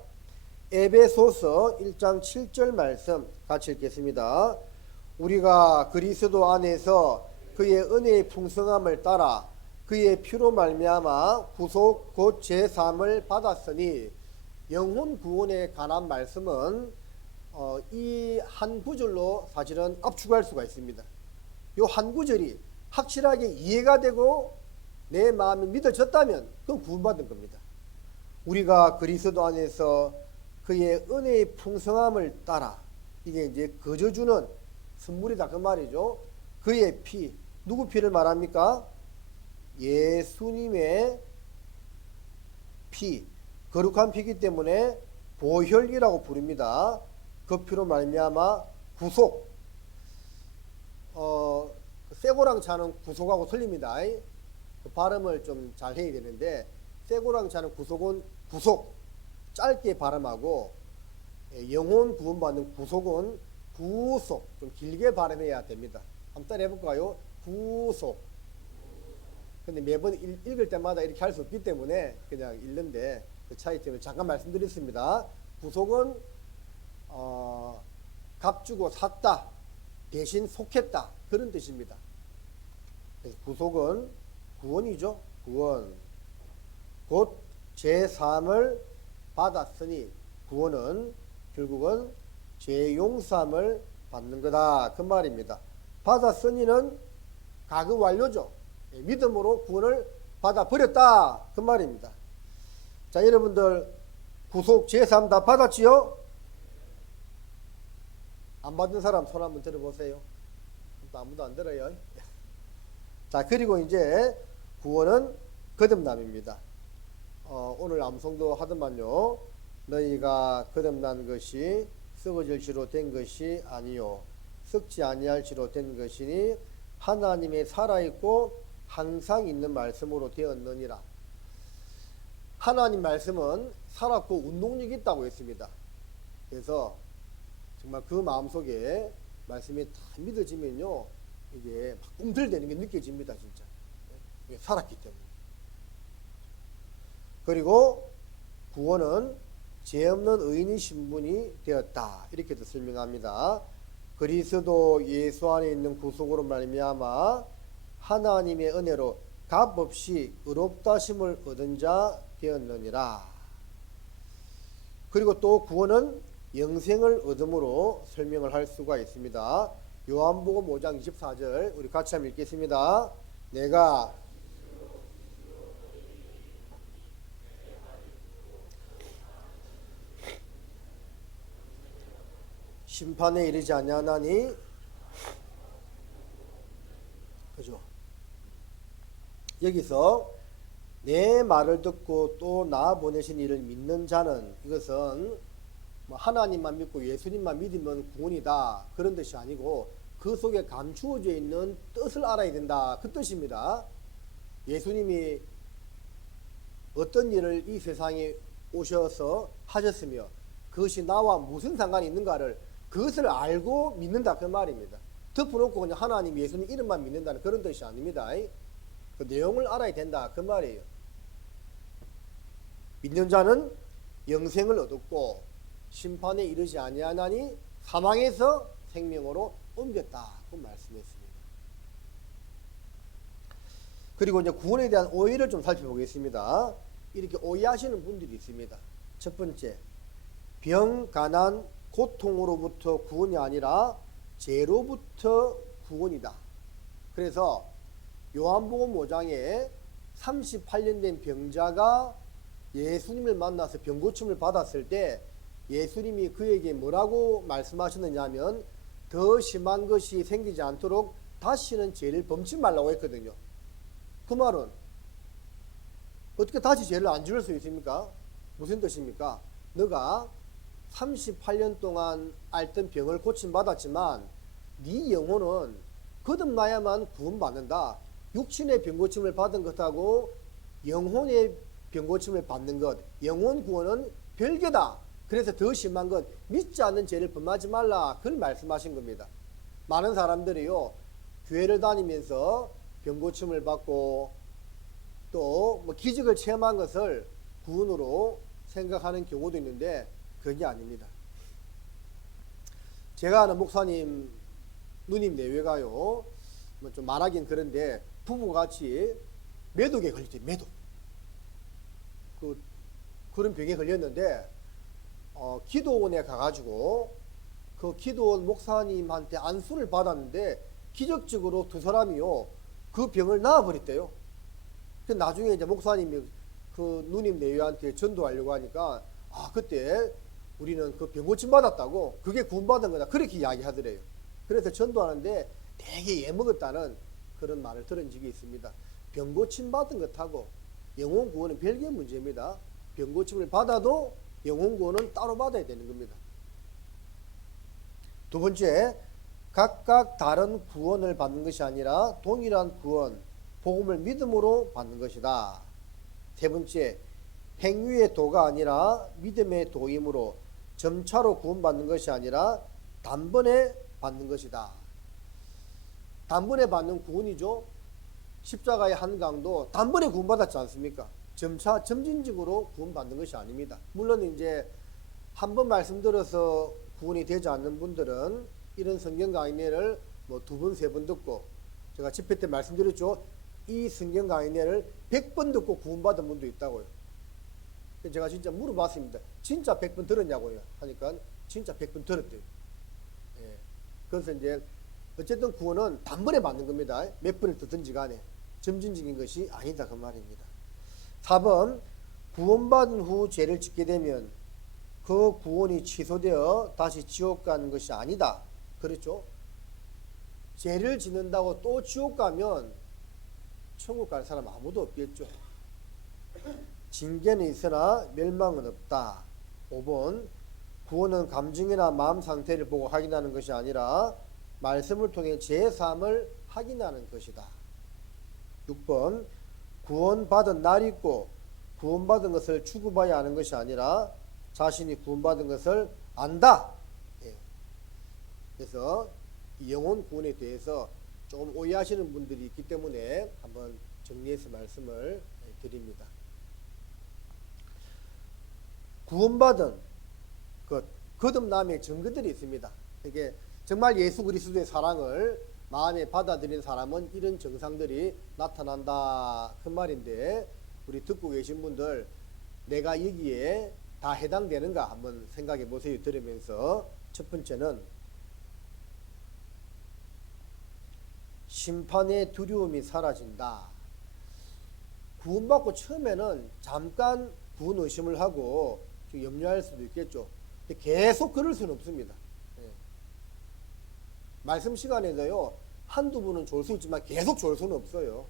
에베소서 1장 7절 말씀 같이 읽겠습니다. 우리가 그리스도 안에서 그의 은혜의 풍성함을 따라 그의 피로 말미암아 구속 곧 제사함을 받았으니, 영혼 구원에 관한 말씀은 이 한 구절로 사실은 압축할 수가 있습니다. 이 한 구절이 확실하게 이해가 되고 내 마음이 믿어졌다면 그건 구원받은 겁니다. 우리가 그리스도 안에서 그의 은혜의 풍성함을 따라, 이게 이제 거저주는 선물이다 그 말이죠. 그의 피, 누구 피를 말합니까? 예수님의 피, 거룩한 피이기 때문에 보혈이라고 부릅니다. 그 피로 말미암아 구속, 쇠고랑 차는 구속하고 틀립니다. 그 발음을 좀 잘 해야 되는데, 쇠고랑 차는 구속은 구속 짧게 발음하고, 영혼 구원받는 구속은 구속 좀 길게 발음해야 됩니다. 한번 따라 해볼까요? 구속. 근데 매번 읽을 때마다 이렇게 할 수 없기 때문에 그냥 읽는데, 그 차이점을 잠깐 말씀드렸습니다. 구속은 값주고 샀다, 대신 속했다, 그런 뜻입니다. 그래서 구속은 구원이죠. 구원. 곧 죄사함을 받았으니, 구원은 결국은 죄 용서함을 받는 거다 그 말입니다. 받았으니는 과거 완료죠. 믿음으로 구원을 받아버렸다 그 말입니다. 자, 여러분들 구속 제사함 다 받았지요? 안 받은 사람 손 한번 들어보세요. 아무도 안 들어요. 자, 그리고 이제 구원은 거듭남입니다. 오늘 암송도 하더만요. 너희가 거듭난 것이 썩어질 지로 된 것이 아니요 썩지 아니할 지로 된 것이니 하나님의 살아있고 항상 있는 말씀으로 되었느니라. 하나님 말씀은 살았고 운동력이 있다고 했습니다. 그래서 정말 그 마음속에 말씀이 다 믿어지면요, 이게 막 꿈틀대는 게 느껴집니다. 진짜 살았기 때문에. 그리고 구원은 죄 없는 의인의 신분이 되었다, 이렇게도 설명합니다. 그리스도 예수 안에 있는 구속으로 말미암아 하나님의 은혜로 값없이 의롭다심을 얻은 자 되었느니라. 그리고 또 구원은 영생을 얻음으로 설명을 할 수가 있습니다. 요한복음 5장 24절 우리 같이 한번 읽겠습니다. 내가 심판에 이르지 아니하나니, 그죠? 여기서 내 말을 듣고 또 나 보내신 이를 믿는 자는, 이것은 하나님만 믿고 예수님만 믿으면 구원이다 그런 뜻이 아니고, 그 속에 감추어져 있는 뜻을 알아야 된다 그 뜻입니다. 예수님이 어떤 일을 이 세상에 오셔서 하셨으며 그것이 나와 무슨 상관이 있는가를, 그것을 알고 믿는다 그 말입니다. 덮어놓고 그냥 하나님 예수님 이름만 믿는다는 그런 뜻이 아닙니다. 그 내용을 알아야 된다 그 말이에요. 믿는 자는 영생을 얻었고 심판에 이르지 아니하나니 사망에서 생명으로 옮겼다 그 말씀했습니다. 그리고 이제 구원에 대한 오해를 좀 살펴보겠습니다. 이렇게 오해하시는 분들이 있습니다. 첫 번째, 병, 가난, 고통으로부터 구원이 아니라 죄로부터 구원이다. 그래서 요한복음 5장에 38년 된 병자가 예수님을 만나서 병고침을 받았을 때 예수님이 그에게 뭐라고 말씀하셨느냐 하면, 더 심한 것이 생기지 않도록 다시는 죄를 범치 말라고 했거든요. 그 말은 어떻게 다시 죄를 안 지을 수 있습니까? 무슨 뜻입니까? 너가 38년 동안 앓던 병을 고침받았지만 네 영혼은 거듭나야만 구원받는다. 육신의 병고침을 받은 것하고 영혼의 병고침을 받는 것, 영혼 구원은 별개다. 그래서 더 심한 건 믿지 않는 죄를 범하지 말라. 그걸 말씀하신 겁니다. 많은 사람들이요, 교회를 다니면서 병고침을 받고 또 뭐 기적을 체험한 것을 구원으로 생각하는 경우도 있는데 그게 아닙니다. 제가 아는 목사님 누님 내외가요, 뭐 좀 말하긴 그런데 부부같이 매독에 걸렸대요. 매독. 그런 병에 걸렸는데 기도원에 가가지고 그 기도원 목사님한테 안수를 받았는데 기적적으로 두 사람이요 그 병을 나아버렸대요. 그 나중에 이제 목사님이 그 누님 내외한테 전도하려고 하니까 그때 우리는 그 병 고침 받았다고 그게 구원받은 거다 그렇게 이야기하더래요. 그래서 전도하는데 되게 예먹었다는 그런 말을 들은 적이 있습니다. 병 고침 받은 것하고 영혼 구원은 별개의 문제입니다. 병 고침을 받아도 영혼 구원은 따로 받아야 되는 겁니다. 두 번째, 각각 다른 구원을 받는 것이 아니라 동일한 구원, 복음을 믿음으로 받는 것이다. 세 번째, 행위의 도가 아니라 믿음의 도임으로 점차로 구원받는 것이 아니라 단번에 받는 것이다. 단번에 받는 구원이죠. 십자가의 한강도 단번에 구원받았지 않습니까? 점차 점진적으로 구원받는 것이 아닙니다. 물론 이제 한 번 말씀 들어서 구원이 되지 않는 분들은 이런 성경 강의를 뭐 두 번, 세 번 듣고 제가 집회 때 말씀드렸죠. 이 성경 강의를 100번 듣고 구원받은 분도 있다고요. 제가 진짜 물어봤습니다. 진짜 100번 들었냐고요. 하니까 진짜 100번 들었대요. 예. 그래서 이제 어쨌든 구원은 단번에 받는 겁니다. 몇 번을 듣든지 간에 점진적인 것이 아니다 그 말입니다. 4번, 구원받은 후 죄를 짓게 되면 그 구원이 취소되어 다시 지옥 가는 것이 아니다. 그렇죠? 죄를 짓는다고 또 지옥 가면 천국 갈 사람 아무도 없겠죠. 징계는 있으나 멸망은 없다. 5번, 구원은 감정이나 마음 상태를 보고 확인하는 것이 아니라 말씀을 통해 제3을 확인하는 것이다. 6번, 구원받은 날이 있고 구원받은 것을 추구봐야 하는 것이 아니라 자신이 구원받은 것을 안다. 예. 그래서 이 영혼 구원에 대해서 조금 오해하시는 분들이 있기 때문에 한번 정리해서 말씀을 드립니다. 구원받은 그 거듭남의 증거들이 있습니다. 이게 정말 예수 그리스도의 사랑을 마음에 받아들인 사람은 이런 증상들이 나타난다 그 말인데 우리 듣고 계신 분들 내가 여기에 다 해당되는가 한번 생각해 보세요. 들으면서 첫 번째는 심판의 두려움이 사라진다. 구원받고 처음에는 잠깐 구원 의심을 하고 좀 염려할 수도 있겠죠. 근데 계속 그럴 수는 없습니다. 예. 말씀 시간에도요 한두 분은 좋을 수 있지만 계속 좋을 수는 없어요.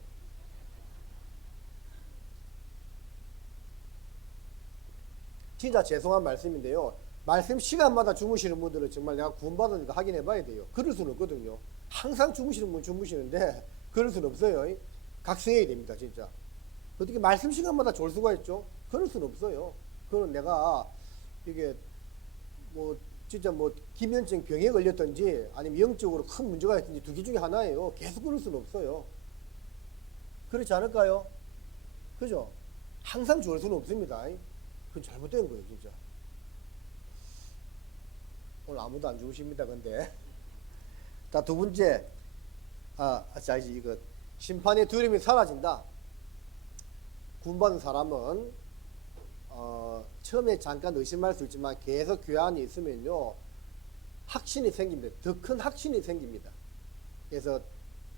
진짜 죄송한 말씀인데요. 말씀 시간마다 주무시는 분들은 정말 내가 구원받으니까 확인해 봐야 돼요. 그럴 수는 없거든요. 항상 주무시는 분 주무시는데 그럴 수는 없어요. 각성해야 됩니다. 진짜. 어떻게 말씀 시간마다 좋을 수가 있죠? 그럴 수는 없어요. 그건 내가 이게 뭐 진짜 뭐 기면증 병에 걸렸든지 아니면 영적으로 큰 문제가 있든지 두 개 중에 하나예요. 계속 그럴 수는 없어요. 그렇지 않을까요? 그죠? 항상 좋을 수는 없습니다. 그건 잘못된 거예요, 진짜. 오늘 아무도 안 주무십니다, 근데. 자, 두 번째. 자, 이제 이거. 심판의 두려움이 사라진다. 구원받은 사람은, 처음에 잠깐 의심할 수 있지만 계속 교회 안에 있으면요, 확신이 생깁니다. 더 큰 확신이 생깁니다. 그래서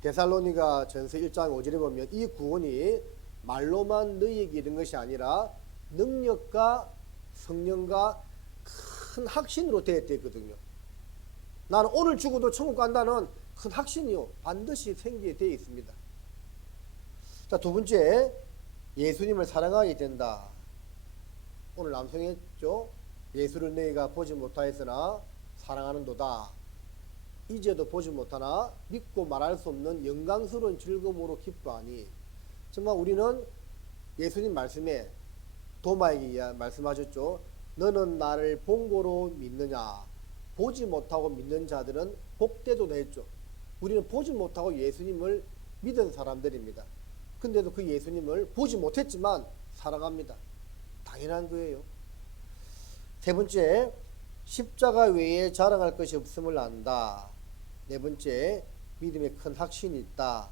데살로니가 전서 1장 5절에 보면 이 구원이 말로만 너희에게 이른 것이 아니라 능력과 성령과 큰 확신으로 되었거든요. 나는 오늘 죽어도 천국 간다는 큰 확신이요 반드시 생기게 되어 있습니다. 자, 두 번째, 예수님을 사랑하게 된다. 오늘 남성했죠. 예수를 너희가 보지 못하였으나 사랑하는도다. 이제도 보지 못하나 믿고 말할 수 없는 영광스러운 즐거움으로 기뻐하니. 정말 우리는 예수님 말씀에 도마에게 말씀하셨죠. 너는 나를 본고로 믿느냐. 보지 못하고 믿는 자들은 복되도다 했죠. 우리는 보지 못하고 예수님을 믿은 사람들입니다. 근데도 그 예수님을 보지 못했지만 사랑합니다. 당연한 거예요. 세 번째, 십자가 외에 자랑할 것이 없음을 안다. 네 번째, 믿음에 큰 확신이 있다.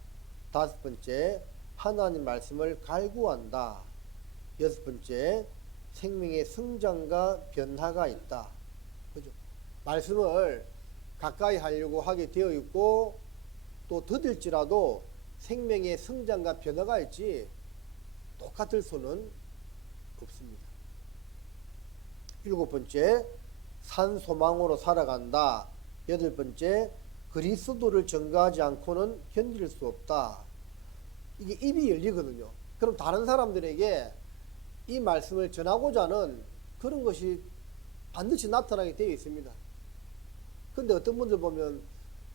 다섯 번째, 하나님 말씀을 갈구한다. 여섯 번째, 생명의 성장과 변화가 있다. 그죠? 말씀을 가까이 하려고 하게 되어 있고 또 더딜지라도 생명의 성장과 변화가 있지 똑같을 수는 없습니다. 일곱 번째, 산 소망으로 살아간다. 여덟 번째, 그리스도를 전가하지 않고는 견딜 수 없다. 이게 입이 열리거든요. 그럼 다른 사람들에게 이 말씀을 전하고자 하는 그런 것이 반드시 나타나게 되어 있습니다. 근데 어떤 분들 보면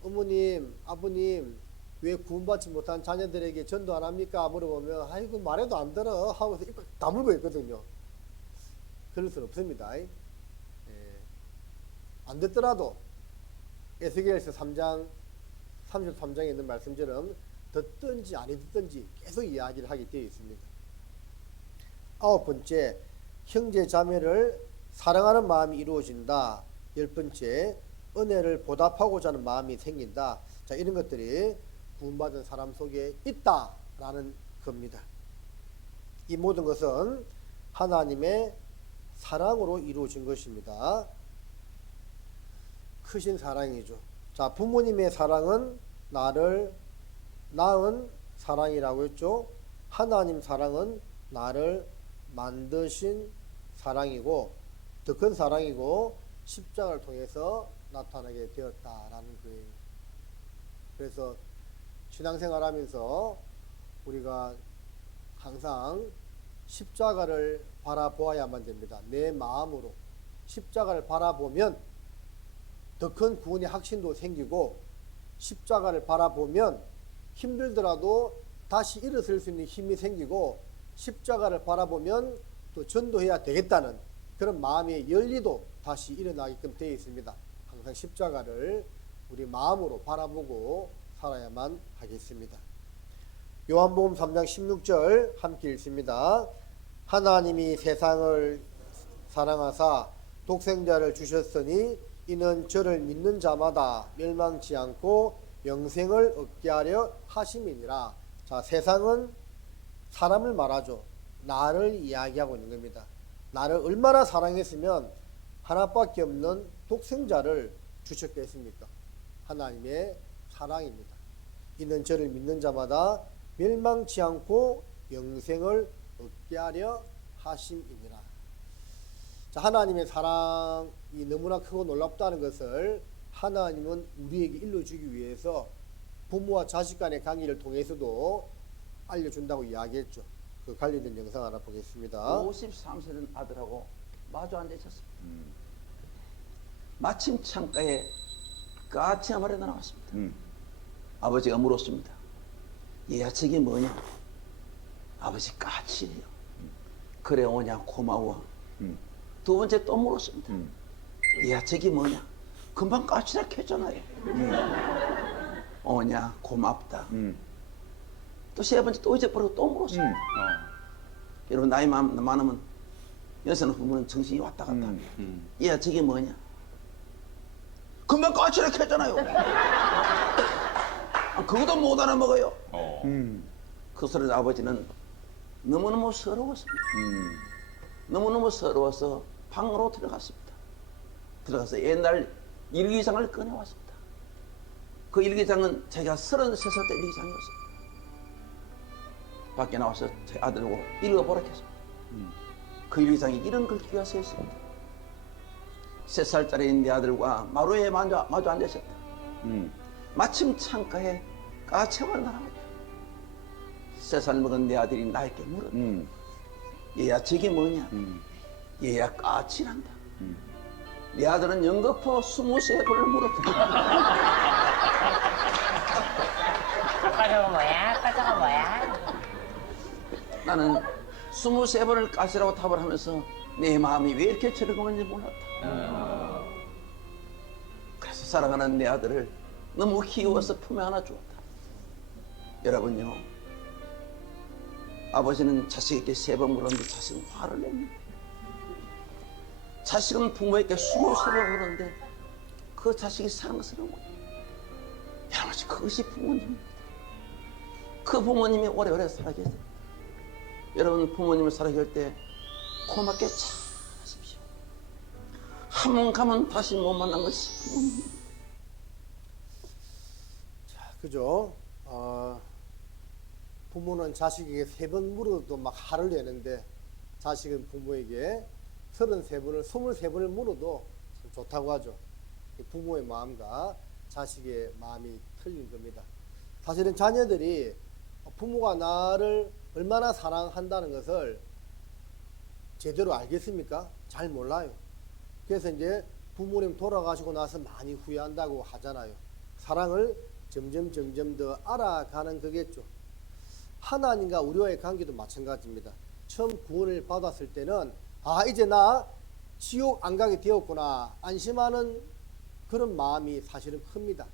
어머님, 아버님 왜 구원받지 못한 자녀들에게 전도 안 합니까? 물어보면 아이고 말해도 안 들어 하고서 입 다물고 있거든요. 그럴 수는 없습니다. 예. 안 듣더라도 에스겔서 3장 33장에 있는 말씀처럼 듣든지 아니 듣든지 계속 이야기를 하게 되어 있습니다. 아홉 번째, 형제 자매를 사랑하는 마음이 이루어진다. 열 번째, 은혜를 보답하고자 하는 마음이 생긴다. 자, 이런 것들이 구원받은 사람 속에 있다라는 겁니다. 이 모든 것은 하나님의 사랑으로 이루어진 것입니다. 크신 사랑이죠. 자, 부모님의 사랑은 나를 낳은 사랑이라고 했죠. 하나님 사랑은 나를 만드신 사랑이고 더 큰 사랑이고 십자가를 통해서 나타나게 되었다라는 거예요. 그래서 신앙생활하면서 우리가 항상 십자가를 바라보아야만 됩니다. 내 마음으로 십자가를 바라보면 더 큰 구원의 확신도 생기고 십자가를 바라보면 힘들더라도 다시 일어설 수 있는 힘이 생기고 십자가를 바라보면 또 전도해야 되겠다는 그런 마음의 열리도 다시 일어나게끔 되어 있습니다. 항상 십자가를 우리 마음으로 바라보고 살아야만 하겠습니다. 요한복음 3장 16절 함께 읽습니다. 하나님이 세상을 사랑하사 독생자를 주셨으니 이는 저를 믿는 자마다 멸망치 않고 영생을 얻게 하려 하심이니라. 자, 세상은 사람을 말하죠. 나를 이야기하고 있는 겁니다. 나를 얼마나 사랑했으면 하나밖에 없는 독생자를 주셨겠습니까? 하나님의 사랑입니다. 이는 저를 믿는 자마다 멸망치 않고 영생을 얻게 하려 하심이니라. 자, 하나님의 사랑이 너무나 크고 놀랍다는 것을 하나님은 우리에게 일러주기 위해서 부모와 자식 간의 관계를 통해서도 알려준다고 이야기했죠. 그 관련된 영상 하나 보겠습니다. 53세는 아들하고 마주 앉아 있었습니다. 마침 창가에 까치 한 마리가 나왔습니다. 아버지가 물었습니다. 얘야 저게 뭐냐? 아버지 까치예요. 그래 오냐 고마워. 두 번째 또 물었습니다. 얘야 저게 뭐냐? 금방 까치라 했잖아요. 오냐 고맙다. 또 세 번째 또 잊어버리고 또 물었습니다. 여러분 나이 많으면 여자는 부모는 정신이 왔다 갔다 합니다. 얘야 저게 뭐냐? 금방 까치라 했잖아요. 그것도 못 알아먹어요. 그 소리를 아버지는 너무너무 서러웠습니다. 너무너무 서러워서 방으로 들어갔습니다. 들어가서 옛날 일기장을 꺼내왔습니다. 그 일기장은 제가 33살 때 일기장이었습니다. 밖에 나와서 제 아들하고 읽어보라 했습니다. 그 일기장에 이런 글귀가 써 있습니다. 3살짜리 내 아들과 마루에 마주 앉아 있었다. 마침 창가에 까치가 날아왔다. 3살 먹은 내 아들이 나에게 물었다. 얘야 저게 뭐냐? 얘야 까치란다. 네 아들은 연거푸 23번을 물었다. 아빠 저거 뭐야? 아빠 저거 뭐야? 나는 23번을 가시라고 답을 하면서 내 마음이 왜 이렇게 즐거운지 몰랐다. 그래서 사랑하는 내 아들을 너무 귀여워서 품에 안아 주었다. 여러분요, 아버지는 자식에게 3번 물었는데 자식은 화를 냅니다. 자식은 부모에게 23번 물었는데 그 자식이 사랑스러운 거예요. 여러분, 그것이 부모님입니다. 그 부모님이 오래오래 살아계세요. 여러분, 부모님을 살아계실 때 고맙게 잘 하십시오. 한 번 가면 다시 못 만난 것이 부모님. 그죠? 부모는 자식에게 3번 물어도 막 화를 내는데 자식은 부모에게 33번을 23번을 물어도 참 좋다고 하죠. 부모의 마음과 자식의 마음이 틀린 겁니다. 사실은 자녀들이 부모가 나를 얼마나 사랑한다는 것을 제대로 알겠습니까? 잘 몰라요. 그래서 이제 부모님 돌아가시고 나서 많이 후회한다고 하잖아요. 사랑을 점점 더 알아가는 거겠죠. 하나님과 우리와의 관계도 마찬가지입니다. 처음 구원을 받았을 때는 이제 나 지옥 안 가게 되었구나 안심하는 그런 마음이 사실은 큽니다.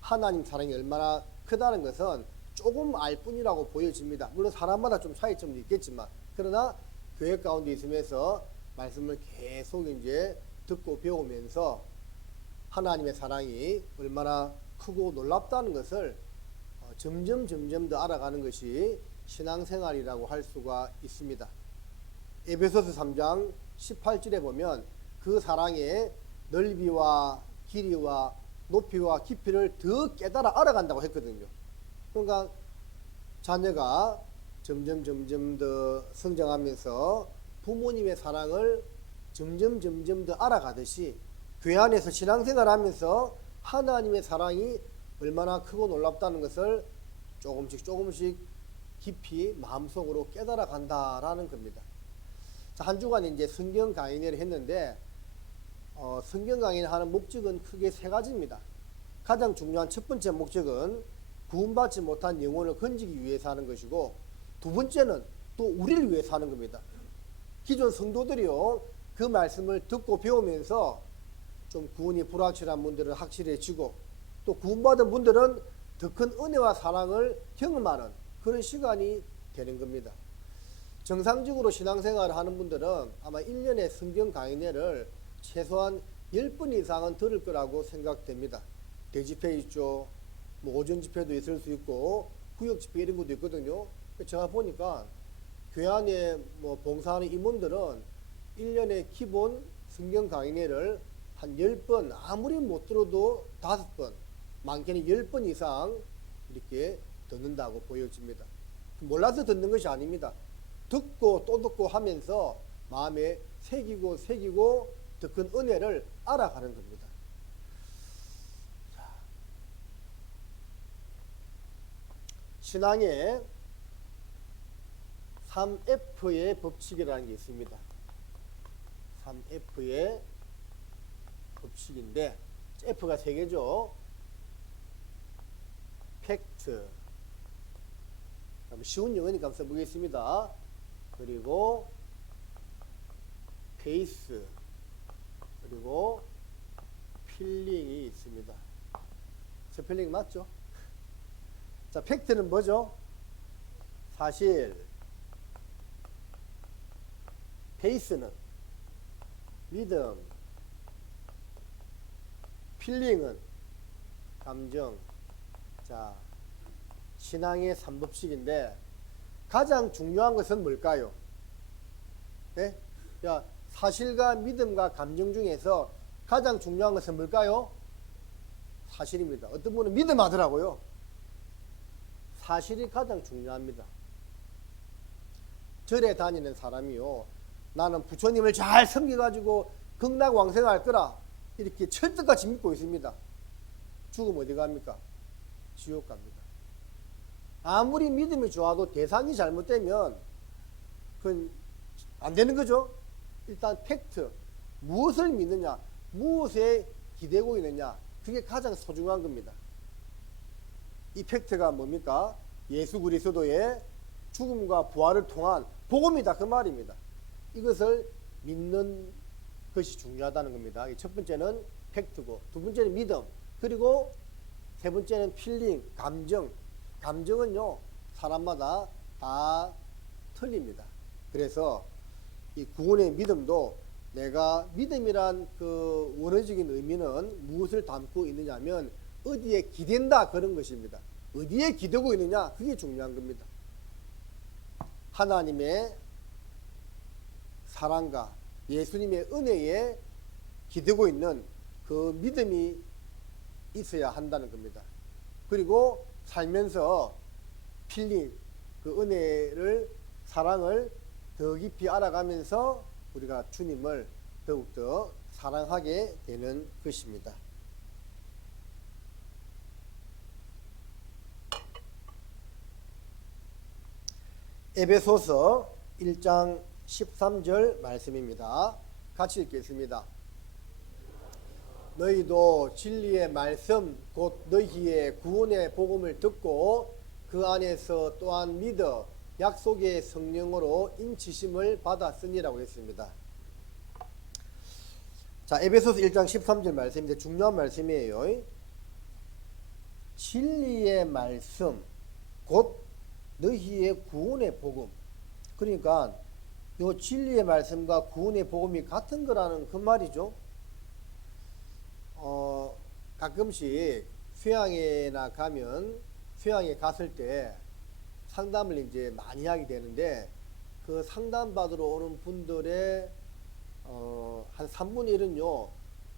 하나님 사랑이 얼마나 크다는 것은 조금 알 뿐이라고 보여집니다. 물론 사람마다 좀 차이점도 있겠지만, 그러나 교회 가운데 있으면서 말씀을 계속 이제 듣고 배우면서 하나님의 사랑이 얼마나 크고 놀랍다는 것을 점점 더 알아가는 것이 신앙생활이라고 할 수가 있습니다. 에베소서 3장 18절에 보면 그 사랑의 넓이와 길이와 높이와 깊이를 더 깨달아 알아간다고 했거든요. 그러니까 자녀가 점점 더 성장하면서 부모님의 사랑을 점점 더 알아가듯이 교회 안에서 신앙생활하면서 하나님의 사랑이 얼마나 크고 놀랍다는 것을 조금씩 깊이 마음속으로 깨달아 간다라는 겁니다. 자, 한 주간 이제 성경 강의를 했는데 성경 강의를 하는 목적은 크게 3가지입니다. 가장 중요한 첫 번째 목적은 구원받지 못한 영혼을 건지기 위해서 하는 것이고, 두 번째는 또 우리를 위해서 하는 겁니다. 기존 성도들이요, 그 말씀을 듣고 배우면서 좀 구원이 불확실한 분들은 확실해지고, 또 구원받은 분들은 더 큰 은혜와 사랑을 경험하는 그런 시간이 되는 겁니다. 정상적으로 신앙생활을 하는 분들은 아마 1년에 성경 강의를 최소한 10번 이상은 들을 거라고 생각됩니다. 대집회 있죠. 뭐 오전 집회도 있을 수 있고 구역 집회 이런 것도 있거든요. 제가 보니까 교회 안에 뭐 봉사하는 임원들은 1년에 기본 성경 강의를 한 10번, 아무리 못 들어도 5번, 많게는 10번 이상 이렇게 듣는다고 보여집니다. 몰라서 듣는 것이 아닙니다. 듣고 또 듣고 하면서 마음에 새기고 더 큰 은혜를 알아가는 겁니다. 신앙에 3F의 법칙이라는 게 있습니다. 3F의 법칙인데 F가 3개죠. 팩트, 쉬운 영어니까 한번 써보겠습니다. 그리고 페이스, 그리고 필링이 있습니다. 스펠링 맞죠? 자, 팩트는 뭐죠? 사실. 페이스는 믿음, 필링은 감정. 자, 신앙의 3법칙인데 가장 중요한 것은 뭘까요? 네? 야, 사실과 믿음과 감정 중에서 가장 중요한 것은 뭘까요? 사실입니다. 어떤 분은 믿음 하더라고요. 사실이 가장 중요합니다. 절에 다니는 사람이요, 나는 부처님을 잘 섬겨가지고 극락왕생할 거라 이렇게 철떡같이 믿고 있습니다. 죽으면 어디 갑니까? 지옥 갑니다. 아무리 믿음이 좋아도 대상이 잘못되면 그건 안 되는 거죠. 일단 팩트, 무엇을 믿느냐, 무엇에 기대고 있느냐, 그게 가장 소중한 겁니다. 이 팩트가 뭡니까? 예수 그리스도의 죽음과 부활을 통한 복음이다 그 말입니다. 이것을 믿는 것이 중요하다는 겁니다. 첫 번째는 팩트고, 두 번째는 믿음, 그리고 세 번째는 필링, 감정. 감정은요, 사람마다 다 틀립니다. 그래서 이 구원의 믿음도, 내가 믿음이란 그 원어적인 의미는 무엇을 담고 있느냐면 어디에 기댄다 그런 것입니다. 어디에 기대고 있느냐, 그게 중요한 겁니다. 하나님의 사랑과 예수님의 은혜에 기대고 있는 그 믿음이 있어야 한다는 겁니다. 그리고 살면서 필링, 그 은혜를, 사랑을 더 깊이 알아가면서 우리가 주님을 더욱더 사랑하게 되는 것입니다. 에베소서 1장 13절 말씀입니다. 같이 읽겠습니다. 너희도 진리의 말씀 곧 너희의 구원의 복음을 듣고 그 안에서 또한 믿어 약속의 성령으로 인치심을 받았으니라고 했습니다. 자, 에베소서 1장 13절 말씀인데 중요한 말씀이에요. 진리의 말씀 곧 너희의 구원의 복음. 그러니까 요 진리의 말씀과 구원의 복음이 같은 거라는 그 말이죠. 가끔씩 수양회나 가면, 수양회 갔을 때 상담을 이제 많이 하게 되는데, 그 상담 받으러 오는 분들의 한 3분의 1은요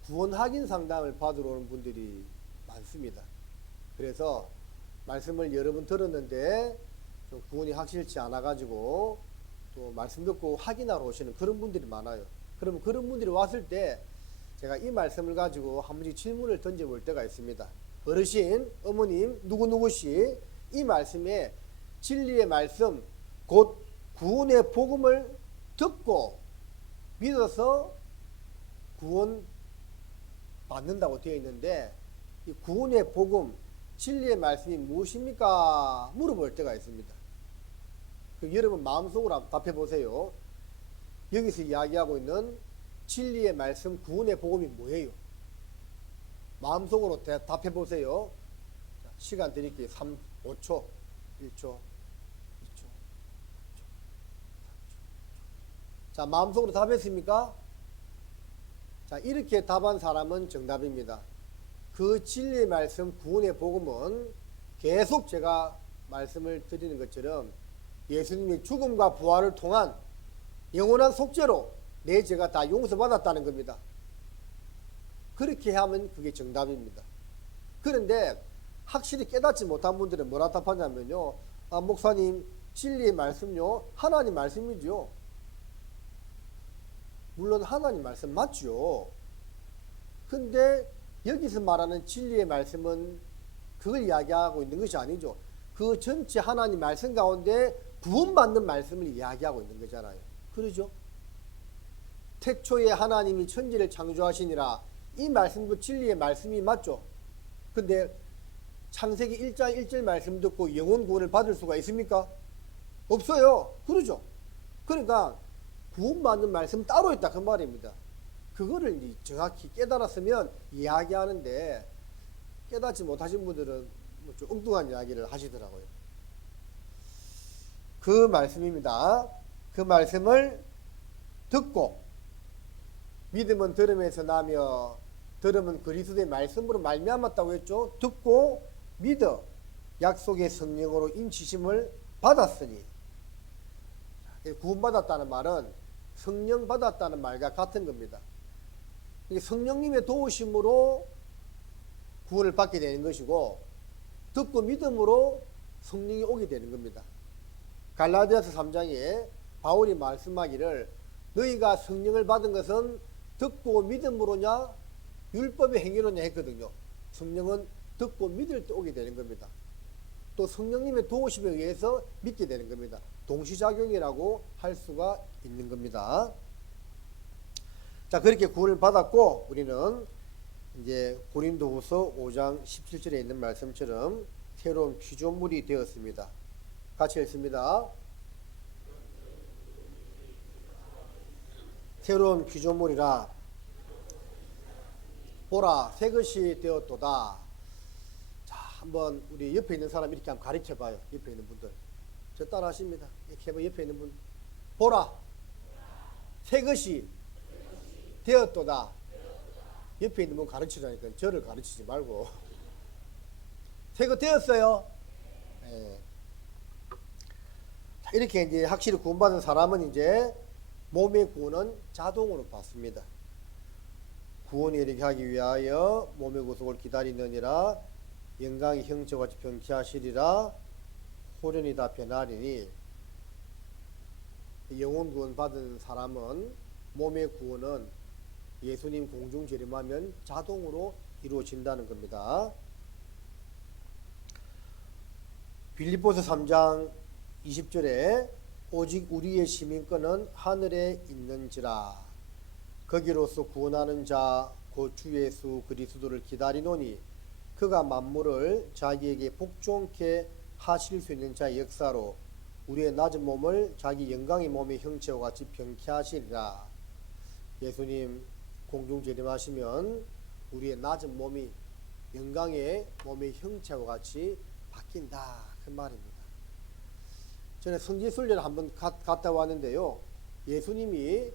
구원 확인 상담을 받으러 오는 분들이 많습니다. 그래서 말씀을 여러 번 들었는데 좀 구원이 확실치 않아 가지고 또 말씀 듣고 확인하러 오시는 그런 분들이 많아요. 그러면 그런 분들이 왔을 때 제가 이 말씀을 가지고 한 번씩 질문을 던져볼 때가 있습니다. 어르신, 어머님, 누구누구씨 이 말씀에 진리의 말씀 곧 구원의 복음을 듣고 믿어서 구원 받는다고 되어 있는데, 이 구원의 복음, 진리의 말씀이 무엇입니까? 물어볼 때가 있습니다. 여러분 마음속으로 한번 답해 보세요. 여기서 이야기하고 있는 진리의 말씀, 구원의 복음이 뭐예요? 마음속으로 답해 보세요. 시간 드릴게요. 5초, 1초, 2초, 3초. 자, 마음속으로 답했습니까? 자, 이렇게 답한 사람은 정답입니다. 그 진리의 말씀, 구원의 복음은 계속 제가 말씀을 드리는 것처럼 예수님의 죽음과 부활을 통한 영원한 속죄로 내 죄가 다 용서받았다는 겁니다. 그렇게 하면 그게 정답입니다. 그런데 확실히 깨닫지 못한 분들은 뭐라 답하냐면요, 목사님 진리의 말씀요 하나님 말씀이죠. 물론 하나님 말씀 맞죠. 근데 여기서 말하는 진리의 말씀은 그걸 이야기하고 있는 것이 아니죠. 그 전체 하나님 말씀 가운데 구원받는 말씀을 이야기하고 있는 거잖아요. 그러죠? 태초에 하나님이 천지를 창조하시니라, 이 말씀도 진리의 말씀이 맞죠. 근데 창세기 1장 1절 말씀 듣고 영혼 구원을 받을 수가 있습니까? 없어요. 그러죠? 그러니까 구원받는 말씀 따로 있다 그 말입니다. 그거를 정확히 깨달았으면 이야기하는데, 깨닫지 못하신 분들은 좀 엉뚱한 이야기를 하시더라고요. 그 말씀입니다. 그 말씀을 듣고, 믿음은 들음에서 나며 들음은 그리스도의 말씀으로 말미암았다고 했죠. 듣고 믿어 약속의 성령으로 인치심을 받았으니, 구원받았다는 말은 성령 받았다는 말과 같은 겁니다. 성령님의 도우심으로 구원을 받게 되는 것이고, 듣고 믿음으로 성령이 오게 되는 겁니다. 갈라디아서 3장에 바울이 말씀하기를 너희가 성령을 받은 것은 듣고 믿음으로냐 율법의 행위로냐 했거든요. 성령은 듣고 믿을 때 오게 되는 겁니다. 또 성령님의 도우심에 의해서 믿게 되는 겁니다. 동시작용이라고 할 수가 있는 겁니다. 자, 그렇게 구원을 받았고 우리는 이제 고린도후서 5장 17절에 있는 말씀처럼 새로운 피조물이 되었습니다. 같이 읽습니다. 새로운 피조물이라 보라 새 것이 되었도다. 자, 한번 우리 옆에 있는 사람 이렇게 한번 가르쳐 봐요. 옆에 있는 분들. 저 따라 하십니다. 이렇게 해봐. 옆에 있는 분. 보라 새 것이 되었도다. 옆에 있는 분 가르치라니까 저를 가르치지 말고. 새 것 되었어요. 네. 자, 이렇게 이제 확실히 구원받은 사람은 이제 몸의 구원은 자동으로 받습니다. 구원에 이르게 하기 위하여 몸의 구속을 기다리느니라. 영광의 형체와 같이 병쾌하시리라. 호련이 다 변하리니. 영혼 구원 받은 사람은 몸의 구원은 예수님 공중 재림하면 자동으로 이루어진다는 겁니다. 빌립보서 3장 20절에 오직 우리의 시민권은 하늘에 있는지라. 거기로서 구원하는 자 곧 주 예수 그리스도를 기다리노니 그가 만물을 자기에게 복종케 하실 수 있는 자의 역사로 우리의 낮은 몸을 자기 영광의 몸의 형체와 같이 병쾌하시리라. 예수님 공중 재림하시면 우리의 낮은 몸이 영광의 몸의 형체와 같이 바뀐다 그 말입니다. 전에 성지순례를 한번 갔다 왔는데요. 예수님이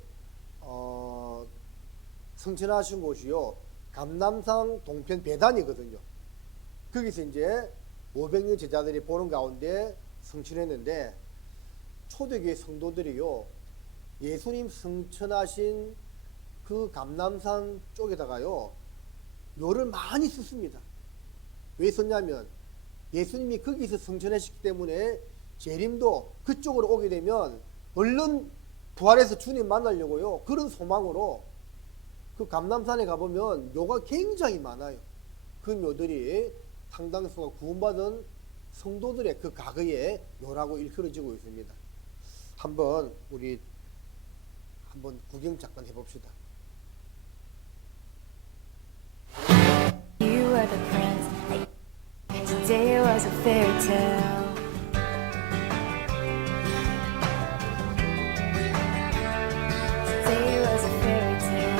성천하신 곳이요 감람산 동편 배단이거든요. 거기서 이제 500명 제자들이 보는 가운데 성천했는데 초대교회 성도들이요 예수님 성천하신 그 감람산 쪽에다가요 묘를 많이 썼습니다. 왜 썼냐면 예수님이 거기서 성천하셨기 때문에 재림도 그쪽으로 오게 되면 얼른 부활해서 주님 만나려고요 그런 소망으로 그 감람산에 가보면 묘가 굉장히 많아요. 그 묘들이 상당수가 구원받은 성도들의 그 과거의 묘라고 일컬어지고 있습니다. 우리 한번 구경 잠깐 해봅시다. You were the prince. Today was a fairy tale. Today was a fairy tale.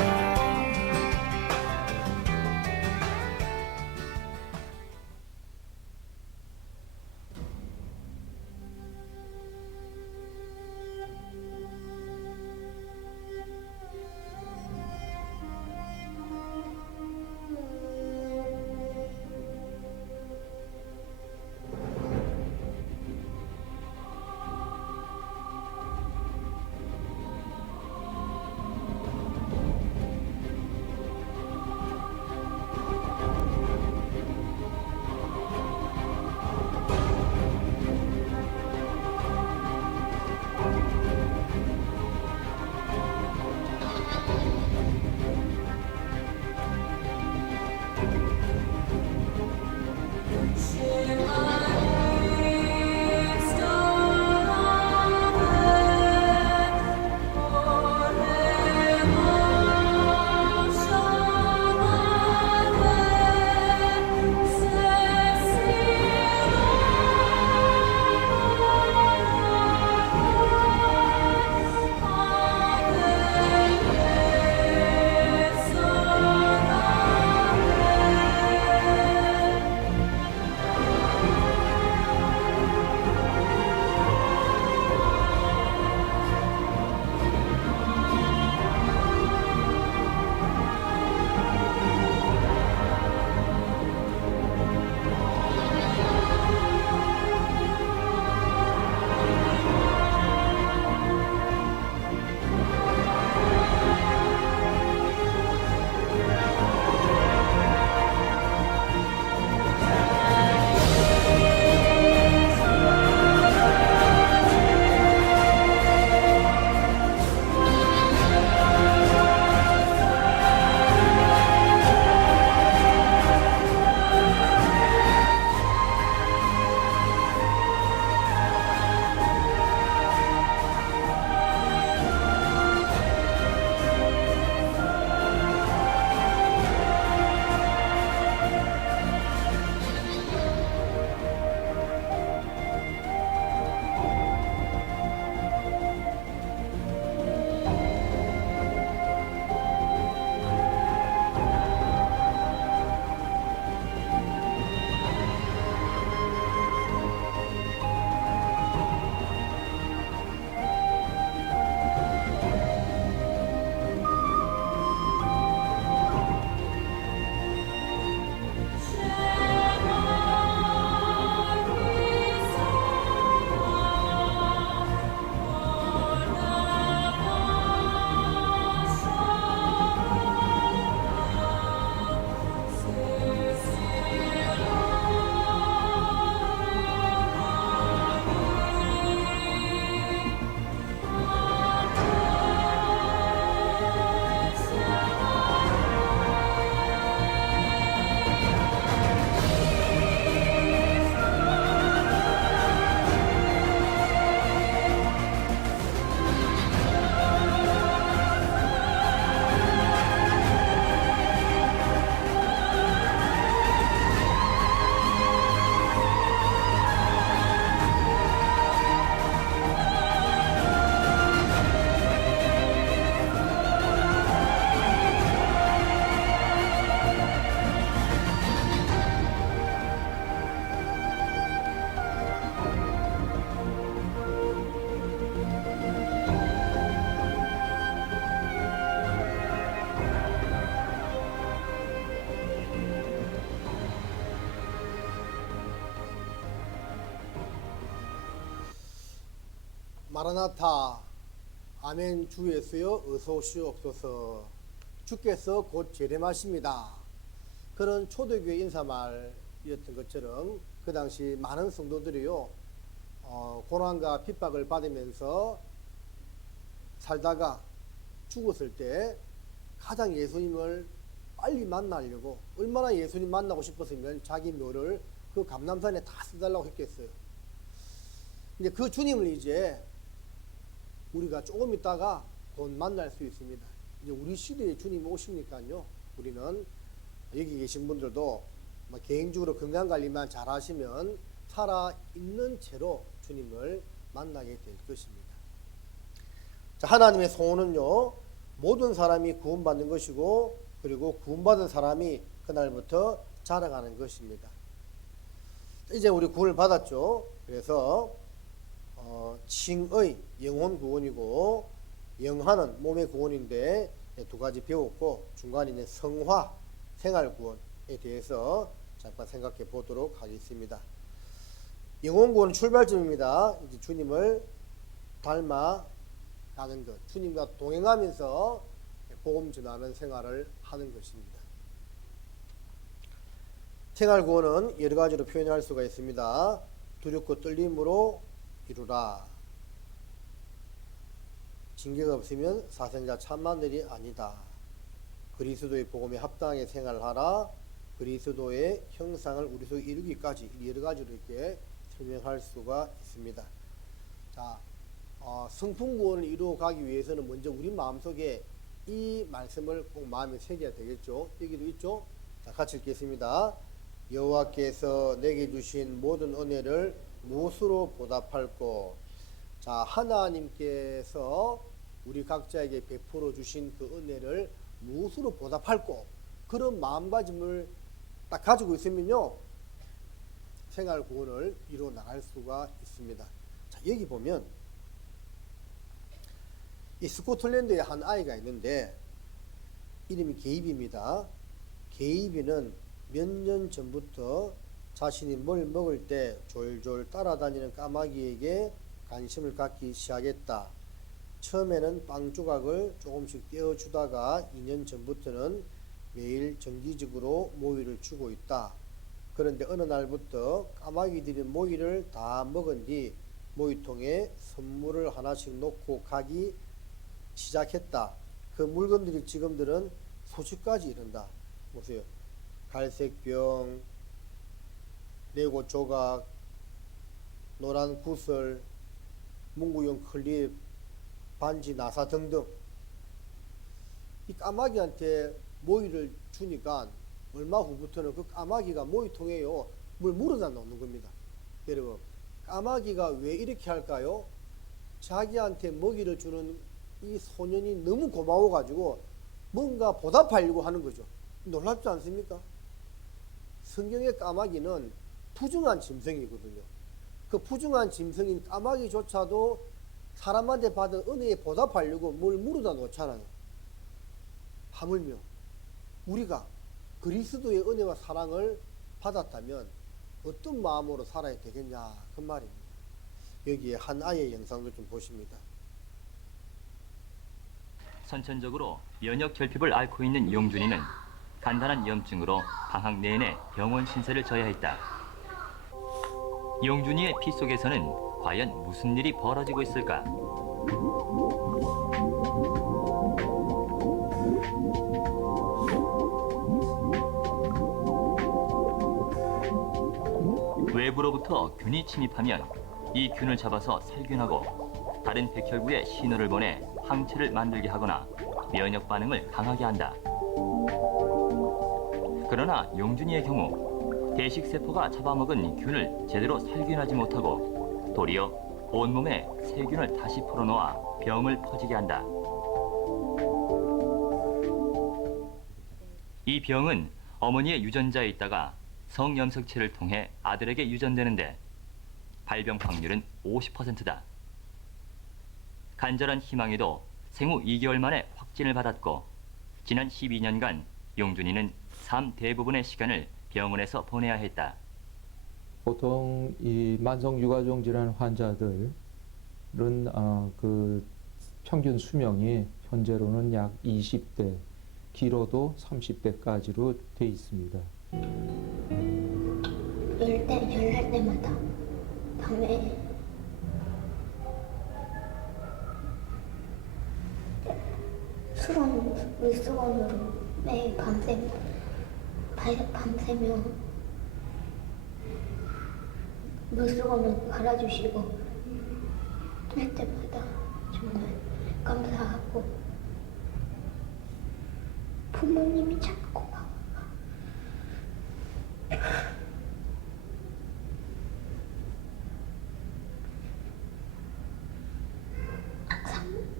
마라나타 아멘 주 예수여 어서 오시옵소서 주께서 곧 재림하십니다. 그런 초대교회 인사말이었던 것처럼 그 당시 많은 성도들이요 고난과 핍박을 받으면서 살다가 죽었을 때 가장 예수님을 빨리 만나려고 얼마나 예수님 만나고 싶었으면 자기 묘를 그 감람산에 다 써달라고 했겠어요. 근데 그 주님을 이제 우리가 조금 있다가 곧 만날 수 있습니다. 이제 우리 시대에 주님이 오시니까요. 우리는 여기 계신 분들도 개인적으로 건강관리만 잘 하시면 살아있는 채로 주님을 만나게 될 것입니다. 자, 하나님의 소원은요. 모든 사람이 구원받는 것이고 그리고 구원받은 사람이 그날부터 자라가는 것입니다. 이제 우리 구원을 받았죠. 그래서 칭의 영혼 구원이고 영하는 몸의 구원인데 두 가지 배웠고 중간에 있는 성화 생활 구원에 대해서 잠깐 생각해 보도록 하겠습니다. 영혼 구원은 출발점입니다. 이제 주님을 닮아가는 것, 주님과 동행하면서 복음 전하는 생활을 하는 것입니다. 생활 구원은 여러 가지로 표현할 수가 있습니다. 두렵고 떨림으로 이루라. 징계가 없으면 사생자 참만들이 아니다. 그리스도의 복음에 합당하게 생활하라. 그리스도의 형상을 우리 속에 이루기까지 여러 가지로 이렇게 설명할 수가 있습니다. 자, 성품 구원을 이루어가기 위해서는 먼저 우리 마음속에 이 말씀을 꼭 마음에 새겨야 되겠죠. 여기도 있죠. 자, 같이 읽겠습니다. 여호와께서 내게 주신 모든 은혜를 무엇으로 보답할꼬. 자, 하나님께서 우리 각자에게 베풀어 주신 그 은혜를 무엇으로 보답할꼬. 그런 마음가짐을 딱 가지고 있으면요 생활 구원을 이루어 나갈 수가 있습니다. 자, 여기 보면 이 스코틀랜드에 한 아이가 있는데 이름이 게이비입니다. 게이비는 몇 년 전부터 자신이 뭘 먹을 때 졸졸 따라다니는 까마귀에게 관심을 갖기 시작했다. 처음에는 빵 조각을 조금씩 떼어주다가 2년 전부터는 매일 정기적으로 모이를 주고 있다. 그런데 어느 날부터 까마귀들이 모이를 다 먹은 뒤 모이통에 선물을 하나씩 놓고 가기 시작했다. 그 물건들이 지금들은 소식까지 이른다. 보세요. 갈색병, 레고 조각, 노란 구슬, 문구용 클립, 반지 나사 등등. 이 까마귀한테 모이를 주니까 얼마 후부터는 그 까마귀가 모이통에요 물 물어다 놓는 겁니다. 여러분, 까마귀가 왜 이렇게 할까요? 자기한테 먹이를 주는 이 소년이 너무 고마워가지고 뭔가 보답하려고 하는 거죠. 놀랍지 않습니까? 성경의 까마귀는 부중한 짐승이거든요. 그 부중한 짐승인 까마귀조차도 사람한테 받은 은혜에 보답하려고 뭘 물어다 놓잖아요. 하물며 우리가 그리스도의 은혜와 사랑을 받았다면 어떤 마음으로 살아야 되겠냐 그 말입니다. 여기에 한 아이의 영상도 좀 보십니다. 선천적으로 면역 결핍을 앓고 있는 용준이는 간단한 염증으로 방학 내내 병원 신세를 져야 했다. 용준이의 피 속에서는 과연 무슨 일이 벌어지고 있을까? 외부로부터 균이 침입하면 이 균을 잡아서 살균하고 다른 백혈구에 신호를 보내 항체를 만들게 하거나 면역 반응을 강하게 한다. 그러나 용준이의 경우 대식세포가 잡아먹은 균을 제대로 살균하지 못하고 도리어 온몸에 세균을 다시 풀어놓아 병을 퍼지게 한다. 이 병은 어머니의 유전자에 있다가 성염석체를 통해 아들에게 유전되는데 발병 확률은 50%다. 간절한 희망에도 생후 2개월 만에 확진을 받았고 지난 12년간 용준이는 삶 대부분의 시간을 병원에서 보내야 했다. 보통 이 만성 유가종 질환 환자들 그 평균 수명이 현재로는 약 20대, 길어도 30대까지로 돼 있습니다. 열날 때마다 밤에 물수건으로 매일 밤새며 물수건을 갈아주시고 할 때마다 정말 감사하고 부모님이 참 고마워.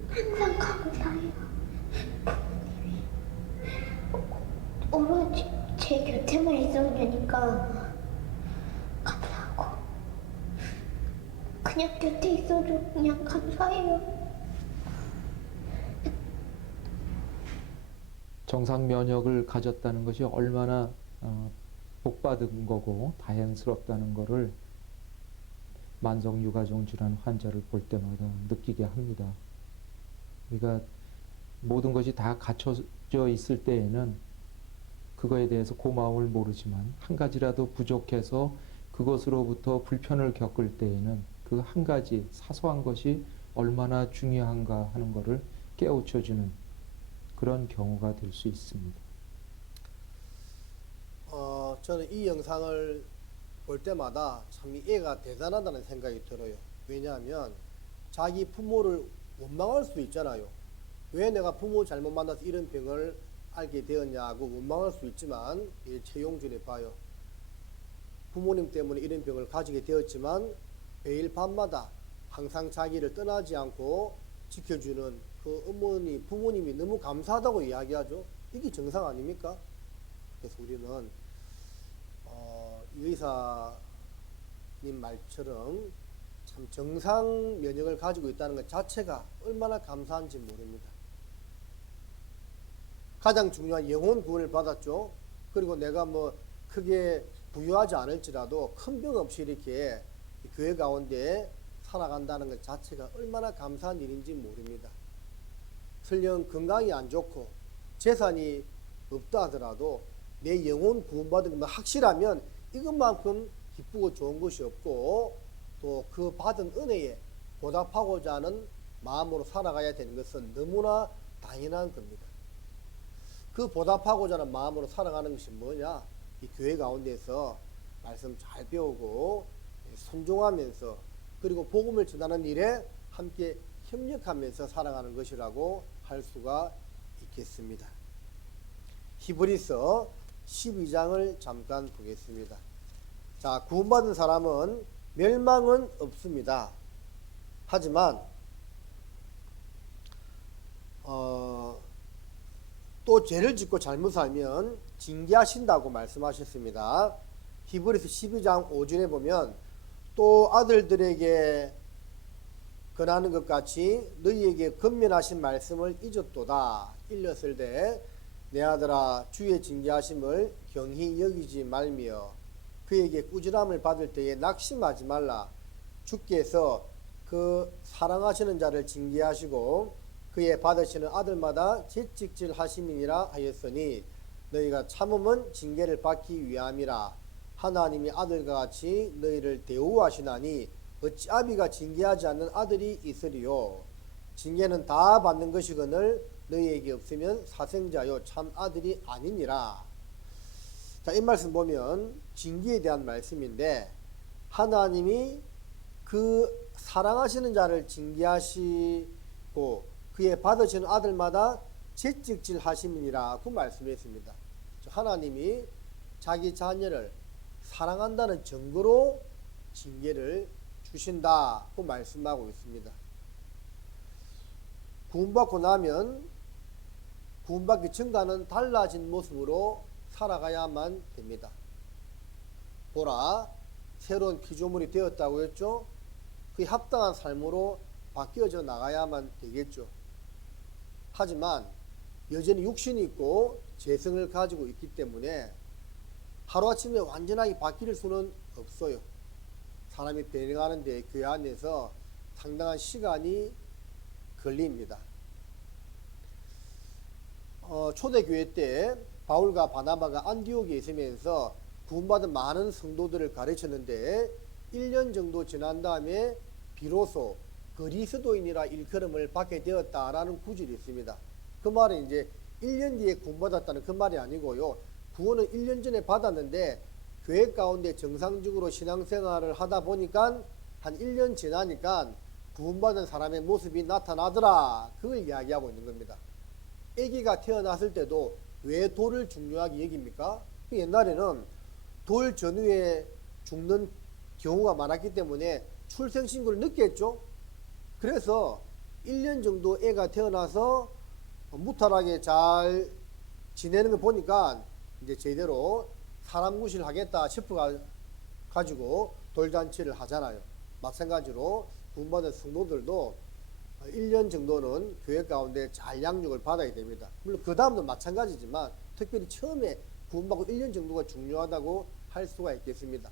항상 감사해요. 부모님이 오로지 제 곁에만 있어주니까 감사하고 그냥 곁에 있어도 그냥 감사해요. 정상 면역을 가졌다는 것이 얼마나 복받은 거고 다행스럽다는 것을 만성 유가종 질환 환자를 볼 때마다 느끼게 합니다. 그러니까 모든 것이 다 갖춰져 있을 때에는 그거에 대해서 고마움을 모르지만 한 가지라도 부족해서 그것으로부터 불편을 겪을 때에는 그 한 가지 사소한 것이 얼마나 중요한가 하는 것을 깨우쳐주는 그런 경우가 될 수 있습니다. 저는 이 영상을 볼 때마다 참 이 애가 대단하다는 생각이 들어요. 왜냐하면 자기 부모를 원망할 수 있잖아요. 왜 내가 부모 잘못 만나서 이런 병을 알게 되었냐고 원망할 수 있지만 최용준에 봐요. 부모님 때문에 이런 병을 가지게 되었지만 매일 밤마다 항상 자기를 떠나지 않고 지켜주는 그 부모님이 너무 감사하다고 이야기하죠. 이게 정상 아닙니까? 그래서 우리는 이 의사님 말처럼 참 정상 면역을 가지고 있다는 것 자체가 얼마나 감사한지 모릅니다. 가장 중요한 영혼 구원을 받았죠. 그리고 내가 뭐 크게 부유하지 않을지라도 큰 병 없이 이렇게 교회 가운데 살아간다는 것 자체가 얼마나 감사한 일인지 모릅니다. 설령 건강이 안 좋고 재산이 없다 하더라도 내 영혼 구원받은 것 확실하면 이것만큼 기쁘고 좋은 것이 없고 또 그 받은 은혜에 보답하고자 하는 마음으로 살아가야 되는 것은 너무나 당연한 겁니다. 그 보답하고자 하는 마음으로 살아가는 것이 뭐냐? 이 교회 가운데서 말씀 잘 배우고 순종하면서 그리고 복음을 전하는 일에 함께 협력하면서 살아가는 것이라고 할 수가 있겠습니다. 히브리서 12장을 잠깐 보겠습니다. 자, 구원받은 사람은 멸망은 없습니다. 하지만 또 죄를 짓고 잘못 살면 징계하신다고 말씀하셨습니다. 히브리서 12장 5절에 보면 또 아들들에게 권하는 것 같이 너희에게 권면하신 말씀을 잊었도다. 일렀을때 내 아들아 주의 징계하심을 경히 여기지 말며 그에게 꾸지람을 받을 때에 낙심하지 말라. 주께서 그 사랑하시는 자를 징계하시고 그의 받으시는 아들마다 채찍질 하심이니라 하였으니 너희가 참음은 징계를 받기 위함이라. 하나님이 아들과 같이 너희를 대우하시나니 어찌 아비가 징계하지 않는 아들이 있으리요. 징계는 다 받는 것이거늘 너희에게 없으면 사생자요 참 아들이 아니니라. 자, 이 말씀 보면 징계에 대한 말씀인데 하나님이 그 사랑하시는 자를 징계하시고 그의 받으시는 아들마다 채찍질 하심이니라고 말씀했습니다. 하나님이 자기 자녀를 사랑한다는 증거로 징계를 주신다고 말씀하고 있습니다. 구원받고 나면 구원받기 전과는 달라진 모습으로 살아가야만 됩니다. 보라, 새로운 피조물이 되었다고 했죠. 그에 합당한 삶으로 바뀌어져 나가야만 되겠죠. 하지만 여전히 육신이 있고 재성을 가지고 있기 때문에 하루아침에 완전하게 바뀔 수는 없어요. 사람이 변해가는데 교회 안에서 상당한 시간이 걸립니다. 초대교회 때 바울과 바나바가 안디옥에 있으면서 구원받은 많은 성도들을 가르쳤는데 1년 정도 지난 다음에 비로소 그리스도인이라 일컬음을 받게 되었다라는 구절이 있습니다. 그 말은 이제 1년 뒤에 구원받았다는 그 말이 아니고요. 구원은 1년 전에 받았는데 교회 가운데 정상적으로 신앙생활을 하다 보니까 한 1년 지나니까 구원받은 사람의 모습이 나타나더라. 그걸 이야기하고 있는 겁니다. 아기가 태어났을 때도 왜 돌을 중요하게 여깁니까? 옛날에는 돌 전후에 죽는 경우가 많았기 때문에 출생신고를 늦게 했죠. 그래서 1년 정도 애가 태어나서 무탈하게 잘 지내는 걸 보니까 이제 제대로 사람 구실을 하겠다 싶어 가지고 돌잔치를 하잖아요. 마찬가지로 구원받은 성도들도 1년 정도는 교회 가운데 잘 양육을 받아야 됩니다. 물론 그 다음도 마찬가지지만 특별히 처음에 구원받고 1년 정도가 중요하다고 할 수가 있겠습니다.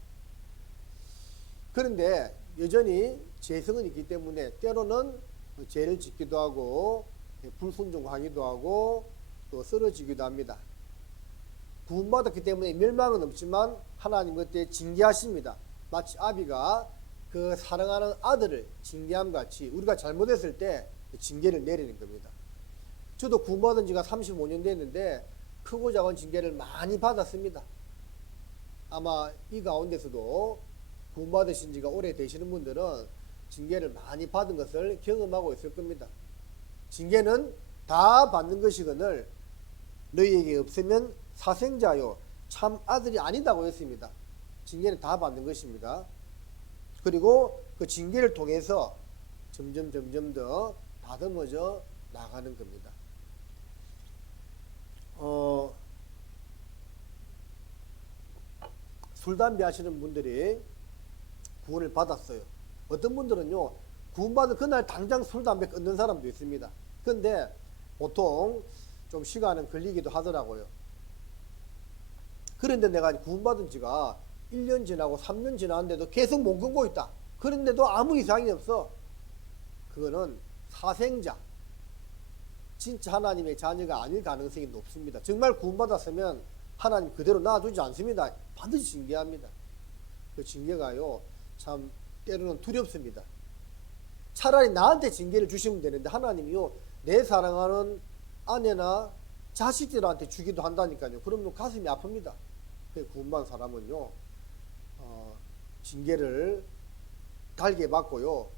그런데 여전히 죄성은 있기 때문에 때로는 죄를 짓기도 하고 불순종하기도 하고 또 쓰러지기도 합니다. 구원받았기 때문에 멸망은 없지만 하나님 그때 징계하십니다. 마치 아비가 그 사랑하는 아들을 징계함 같이 우리가 잘못했을 때 징계를 내리는 겁니다. 저도 구원받은 지가 35년 됐는데 크고 작은 징계를 많이 받았습니다. 아마 이 가운데서도 구원받으신 지가 오래 되시는 분들은 징계를 많이 받은 것을 경험하고 있을 겁니다. 징계는 다 받는 것이거늘 너희에게 없으면 사생자요 참 아들이 아니다고 했습니다. 징계는 다 받는 것입니다. 그리고 그 징계를 통해서 점점 더 다듬어져 나가는 겁니다. 술, 담배 하시는 분들이 구원을 받았어요. 어떤 분들은요, 구원받은 그날 당장 술, 담배 끊는 사람도 있습니다. 근데 보통 좀 시간은 걸리기도 하더라고요. 그런데 내가 구원받은 지가 1년 지나고 3년 지났는데도 계속 못 끊고 있다. 그런데도 아무 이상이 없어. 그거는 사생자, 진짜 하나님의 자녀가 아닐 가능성이 높습니다. 정말 구원받았으면 하나님 그대로 놔두지 않습니다. 반드시 징계합니다. 그 징계가요, 참 때로는 두렵습니다. 차라리 나한테 징계를 주시면 되는데 하나님이요, 내 사랑하는 아내나 자식들한테 주기도 한다니까요. 그러면 가슴이 아픕니다. 구원받은 사람은요, 징계를 달게 받고요,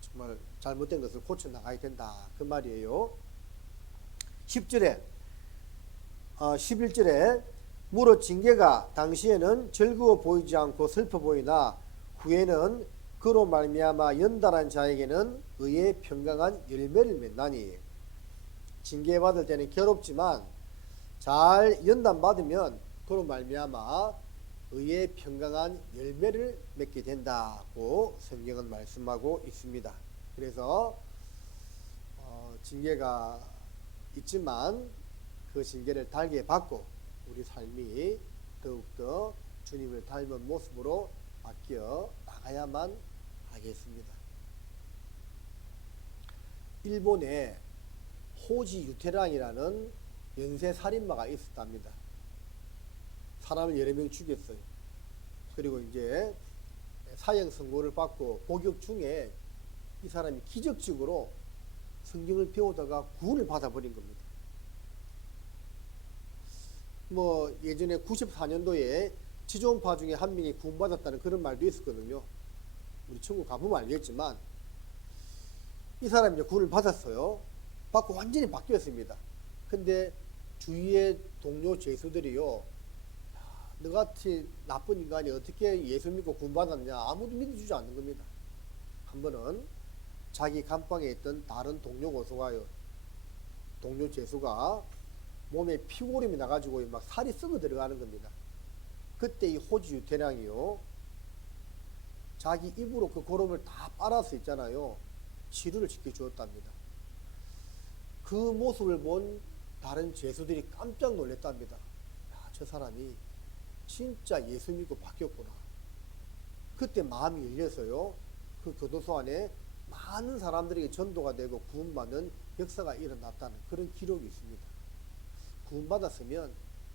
정말 잘못된 것을 고쳐 나가야 된다. 그 말이에요. 10절에 11절에 무릇 징계가 당시에는 즐거워 보이지 않고 슬퍼 보이나 후에는 그로 말미암아 연단한 자에게는 의의 평강한 열매를 맺나니. 징계받을 때는 괴롭지만 잘 연단받으면 그로 말미암아 의의 평강한 열매를 맺게 된다고 성경은 말씀하고 있습니다. 그래서 징계가 있지만 그 징계를 달게 받고 우리 삶이 더욱더 주님을 닮은 모습으로 바뀌어 나가야만 하겠습니다. 일본에 호지 유테랑이라는 연쇄 살인마가 있었답니다. 사람을 여러 명 죽였어요. 그리고 이제 사형 선고를 받고 복역 중에 이 사람이 기적적으로 성경을 배우다가 구원을 받아버린 겁니다. 뭐 예전에 94년도에 지존파 중에 한 명이 구원받았다는 그런 말도 있었거든요. 우리 천국 가보면 알겠지만 이 사람이 이제 구원을 받았어요. 받고 완전히 바뀌었습니다. 근데 주위의 동료 죄수들이요, 너같이 나쁜 인간이 어떻게 예수 믿고 구원받았냐, 아무도 믿어주지 않는 겁니다. 한 번은 자기 감방에 있던 다른 동료 고소가요, 동료 죄수가 몸에 피고림이 나가지고 막 살이 썩어 들어가는 겁니다. 그때 이 호지 유태량이요, 자기 입으로 그 고름을 다 빨아서 있잖아요, 치료를 시켜주었답니다. 그 모습을 본 다른 죄수들이 깜짝 놀랐답니다. 야, 저 사람이 진짜 예수 믿고 바뀌었구나. 그때 마음이 열려서요, 그 교도소 안에 많은 사람들에게 전도가 되고 구원받는 역사가 일어났다는 그런 기록이 있습니다. 구원받았으면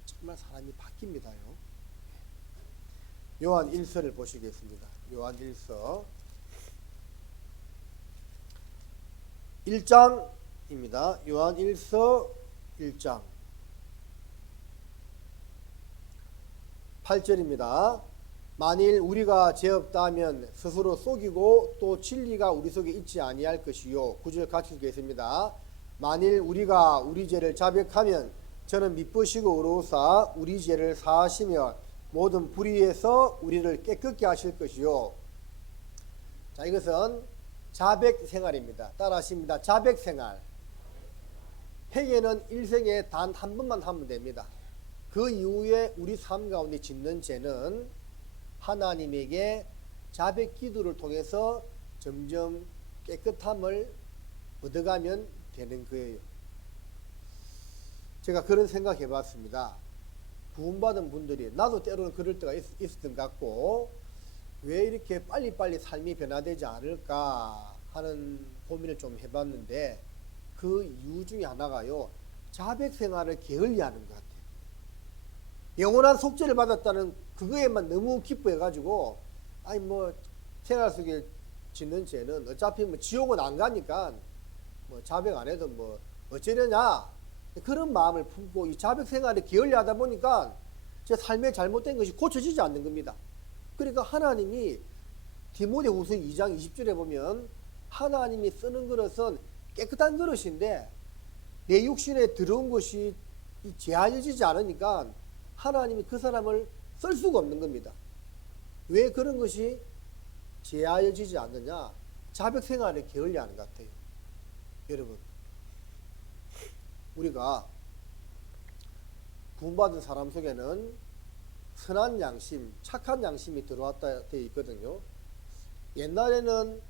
정말 사람이 바뀝니다요. 요한 1서를 보시겠습니다. 요한 1서 1장입니다. 요한 1서 1장 8절입니다. 만일 우리가 죄 없다 하면 스스로 속이고 또 진리가 우리 속에 있지 아니할 것이요. 9절 같이 읽겠습니다. 만일 우리가 우리 죄를 자백하면 저는 미쁘시고 의로우사 우리 죄를 사하시며 모든 불의에서 우리를 깨끗게 하실 것이요. 자, 이것은 자백 생활입니다. 따라하십니다. 자백 생활. 회개는 일생에 단 한 번만 하면 됩니다. 그 이후에 우리 삶 가운데 짓는 죄는 하나님에게 자백 기도를 통해서 점점 깨끗함을 얻어가면 되는 거예요. 제가 그런 생각 해봤습니다. 구원받은 분들이 나도 때로는 그럴 때가 있었던 것 같고 왜 이렇게 빨리빨리 삶이 변화되지 않을까 하는 고민을 좀 해봤는데 그 이유 중에 하나가요. 자백 생활을 게을리하는 것 같아요. 영원한 속죄를 받았다는 그거에만 너무 기뻐해가지고 아니 뭐 생활 속에 짓는 죄는 어차피 뭐 지옥은 안 가니까 뭐 자백 안 해도 뭐 어쩌려냐 그런 마음을 품고 이 자백 생활에 게을리하다 보니까 제 삶에 잘못된 것이 고쳐지지 않는 겁니다. 그러니까 하나님이 디모데후서 2장 20절에 보면 하나님이 쓰는 그릇은 깨끗한 그릇인데 내 육신에 들어온 것이 제하여지지 않으니까 하나님이 그 사람을 쓸 수가 없는 겁니다. 왜 그런 것이 제하여지지 않느냐? 자백 생활에 게을리하는 것 같아요. 여러분, 우리가 구원받은 사람 속에는 선한 양심, 착한 양심이 들어왔다 되어 있거든요. 옛날에는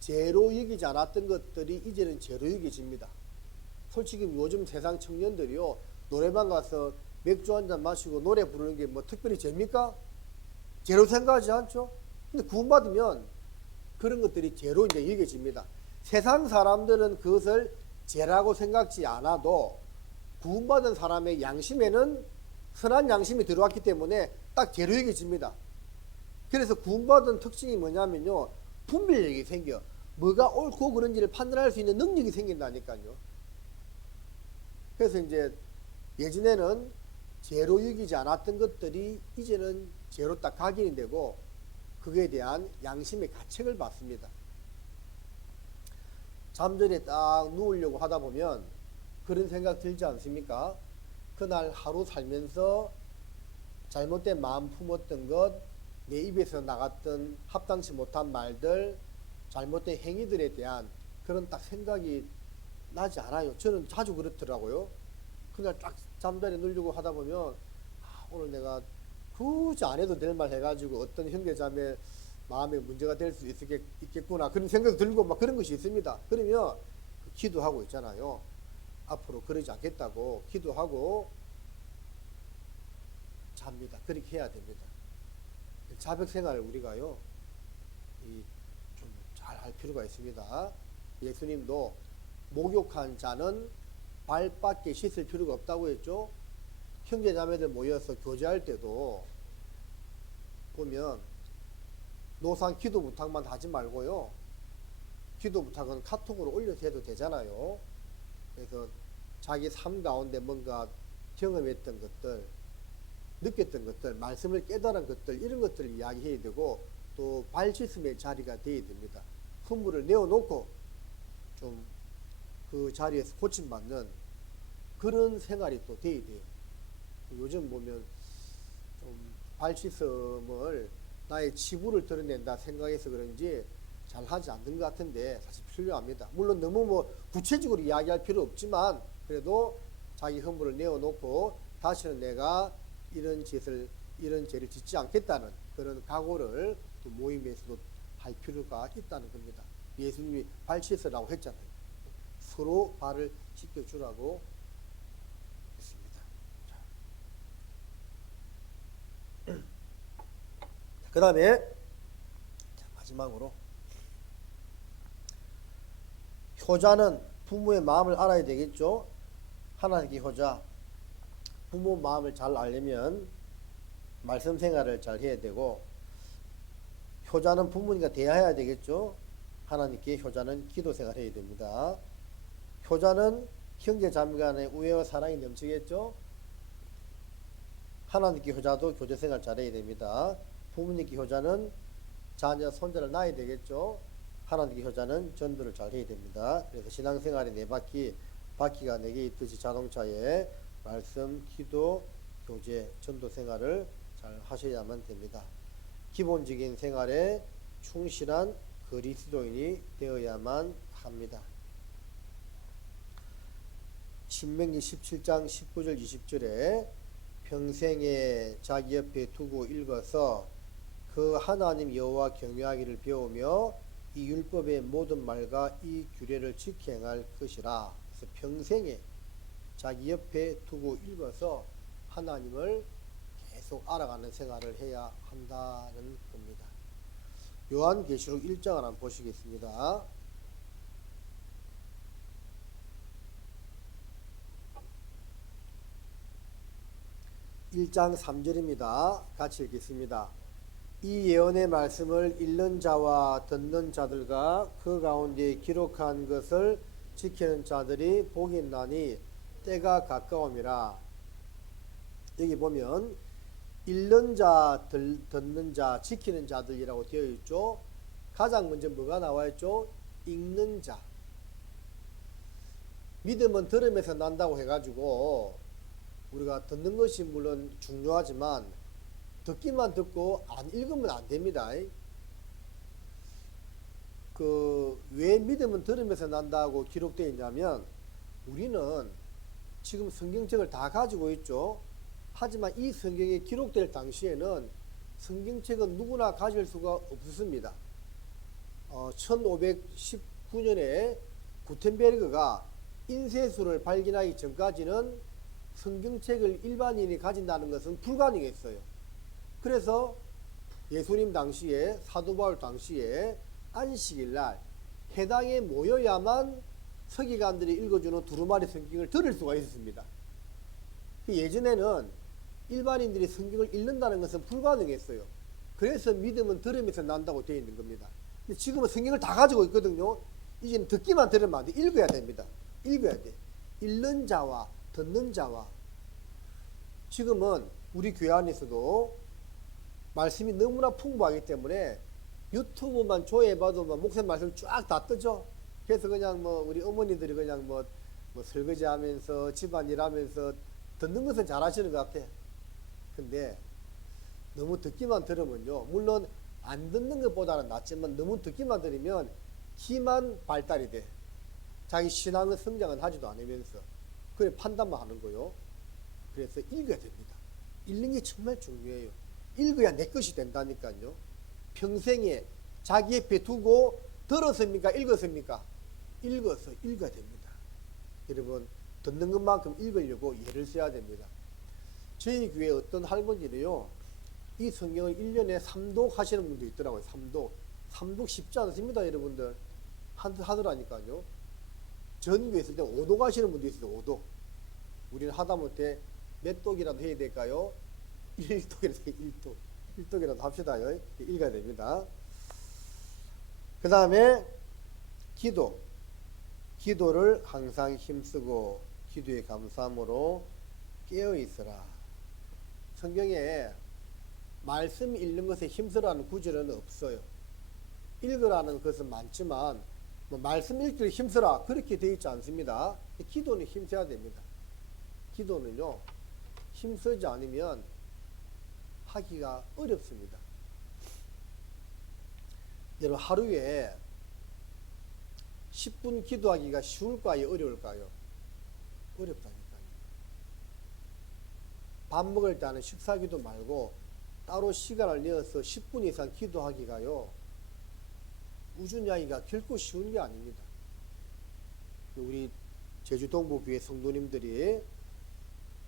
죄로 여기지 않았던 것들이 이제는 죄로 여겨집니다. 솔직히 요즘 세상 청년들이요, 노래방 가서 맥주 한잔 마시고 노래 부르는 게 뭐 특별히 죄입니까? 죄로 생각하지 않죠? 근데 구원받으면 그런 것들이 죄로 이제 여겨집니다. 세상 사람들은 그것을 죄라고 생각지 않아도 구원받은 사람의 양심에는 선한 양심이 들어왔기 때문에 딱 죄로 여겨집니다. 그래서 구원받은 특징이 뭐냐면요, 분별력이 생겨. 뭐가 옳고 그른지를 판단할 수 있는 능력이 생긴다니까요. 그래서 이제 예전에는 죄로 여기지 않았던 것들이 이제는 죄로 딱 각인이 되고 그거에 대한 양심의 가책을 받습니다. 잠전에 딱 누우려고 하다 보면 그런 생각 들지 않습니까? 그날 하루 살면서 잘못된 마음 품었던 것, 내 입에서 나갔던 합당치 못한 말들, 잘못된 행위들에 대한 그런 딱 생각이 나지 않아요. 저는 자주 그렇더라고요. 그날 딱 잠자리에 누우려고 하다 보면 오늘 내가 굳이 안 해도 될 말 해가지고 어떤 형제자매 마음에 문제가 될 수 있겠구나 그런 생각이 들고 막 그런 것이 있습니다. 그러면 기도하고 있잖아요. 앞으로 그러지 않겠다고 기도하고 잡니다. 그렇게 해야 됩니다. 자백 생활을 우리가요 좀 잘 할 필요가 있습니다. 예수님도 목욕한 자는 발밖에 씻을 필요가 없다고 했죠. 형제자매들 모여서 교제할 때도 보면 노상 기도 부탁만 하지 말고요, 기도 부탁은 카톡으로 올려서 해도 되잖아요. 그래서 자기 삶 가운데 뭔가 경험했던 것들, 느꼈던 것들, 말씀을 깨달은 것들, 이런 것들을 이야기해야 되고 또 발씻음의 자리가 되어야 됩니다. 흥물을 내어놓고 좀 그 자리에서 고침받는 그런 생활이 또 돼야 돼요. 요즘 보면 좀 발씻음을 나의 치부를 드러낸다 생각해서 그런지 잘 하지 않는 것 같은데 사실 필요합니다. 물론 너무 뭐 구체적으로 이야기할 필요 없지만 그래도 자기 허물을 내어놓고 다시는 내가 이런 죄를 짓지 않겠다는 그런 각오를 또 모임에서도 할 필요가 있다는 겁니다. 예수님이 발 씻으라고 했잖아요. 서로 발을 씻겨주라고 했습니다. 그 다음에 마지막으로 효자는 부모의 마음을 알아야 되겠죠. 하나님께 효자, 부모 마음을 잘 알려면 말씀 생활을 잘 해야 되고, 효자는 부모님과 대화해야 되겠죠. 하나님께 효자는 기도 생활을 해야 됩니다. 효자는 형제 자매 간의 우애와 사랑이 넘치겠죠. 하나님께 효자도 교제 생활 잘해야 됩니다. 부모님께 효자는 자녀 손자를 낳아야 되겠죠. 하나님께 효자는 전도를 잘 해야 됩니다. 그래서 신앙생활의 네 바퀴, 바퀴가 네 개 있듯이 자동차에 말씀, 기도, 교제, 전도 생활을 잘 하셔야만 됩니다. 기본적인 생활에 충실한 그리스도인이 되어야만 합니다. 신명기 17장 19절 20절에 평생에 자기 옆에 두고 읽어서 그 하나님 여호와 경외하기를 배우며 이 율법의 모든 말과 이 규례를 지켜 행할 것이라. 그래서 평생에 자기 옆에 두고 읽어서 하나님을 계속 알아가는 생활을 해야 한다는 겁니다. 요한계시록 1장을 한번 보시겠습니다. 1장 3절입니다. 같이 읽겠습니다. 이 예언의 말씀을 읽는 자와 듣는 자들과 그 가운데 기록한 것을 지키는 자들이 복이 있나니 때가 가까움이라. 여기 보면 읽는 자, 듣는 자, 지키는 자들이라고 되어 있죠. 가장 먼저 뭐가 나와 있죠? 읽는 자. 믿음은 들음에서 난다고 해가지고 우리가 듣는 것이 물론 중요하지만 듣기만 듣고 안 읽으면 안 됩니다. 왜 믿음은 들음에서 난다고 기록되어 있냐면 우리는 지금 성경책을 다 가지고 있죠. 하지만 이 성경이 기록될 당시에는 성경책은 누구나 가질 수가 없었습니다. 1519년에 구텐베르그가 인쇄술을 발견하기 전까지는 성경책을 일반인이 가진다는 것은 불가능했어요. 그래서 예수님 당시에, 사도 바울 당시에 안식일 날 해당에 모여야만 서기관들이 읽어주는 두루마리 성경을 들을 수가 있었습니다. 예전에는 일반인들이 성경을 읽는다는 것은 불가능했어요. 그래서 믿음은 들음에서 난다고 되어 있는 겁니다. 근데 지금은 성경을 다 가지고 있거든요. 이제는 듣기만 들으면 안 돼. 읽어야 됩니다. 읽어야 돼. 읽는 자와 듣는 자와. 지금은 우리 교회 안에서도 말씀이 너무나 풍부하기 때문에 유튜브만 조회해봐도 목사님 말씀 쫙 다 뜨죠. 그래서 그냥 우리 어머니들이 그냥 설거지 하면서 집안일 하면서 듣는 것은 잘 하시는 것 같아. 근데 너무 듣기만 들으면요. 물론 안 듣는 것보다는 낫지만 너무 듣기만 들으면 기만 발달이 돼. 자기 신앙은 성장은 하지도 않으면서. 그래 판단만 하는 거요. 그래서 읽어야 됩니다. 읽는 게 정말 중요해요. 읽어야 내 것이 된다니까요. 평생에 자기 옆에 두고 들었습니까? 읽었습니까? 읽어서 읽어야 됩니다. 여러분 듣는 것만큼 읽으려고 예를 써야 됩니다. 저희 교회 어떤 할머니는요. 이 성경을 1년에 3독 하시는 분도 있더라고요. 3독 쉽지 않습니다. 여러분들 하더라니까요. 전교에 있을 때 5독 하시는 분도 있어요. 5독. 우리는 하다못해 몇 독이라도 해야 될까요? 1독이라도 1독. 1독이라도 합시다. 읽어야 됩니다. 그 다음에 기도를 항상 힘쓰고 기도에 감사함으로 깨어있으라. 성경에 말씀 읽는 것에 힘쓰라는 구절은 없어요. 읽으라는 것은 많지만 말씀 읽기를 힘쓰라 그렇게 되어 있지 않습니다. 기도는 힘써야 됩니다. 기도는요 힘쓰지 않으면 하기가 어렵습니다. 여러분 하루에 10분 기도하기가 쉬울까요? 어려울까요? 어렵다니까요. 밥 먹을 때는 식사기도 말고 따로 시간을 내어서 10분 이상 기도하기가요. 우준야기가 결코 쉬운 게 아닙니다. 우리 제주 동부교회 성도님들이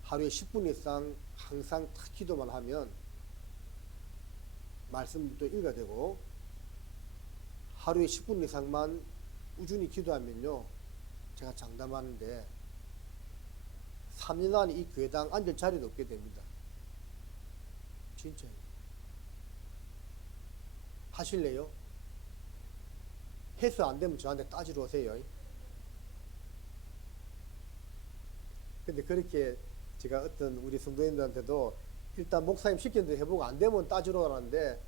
하루에 10분 이상 항상 탁 기도만 하면 말씀도 읽어야 되고 하루에 10분 이상만 꾸준히 기도하면요, 제가 장담하는데 3년 안에 이 교회당 앉을 자리도 없게 됩니다. 진짜요. 하실래요? 해서 안 되면 저한테 따지러 오세요. 근데 그렇게 제가 어떤 우리 성도님들한테도 일단 목사님 시키는 대로 해보고 안 되면 따지러 오라는데,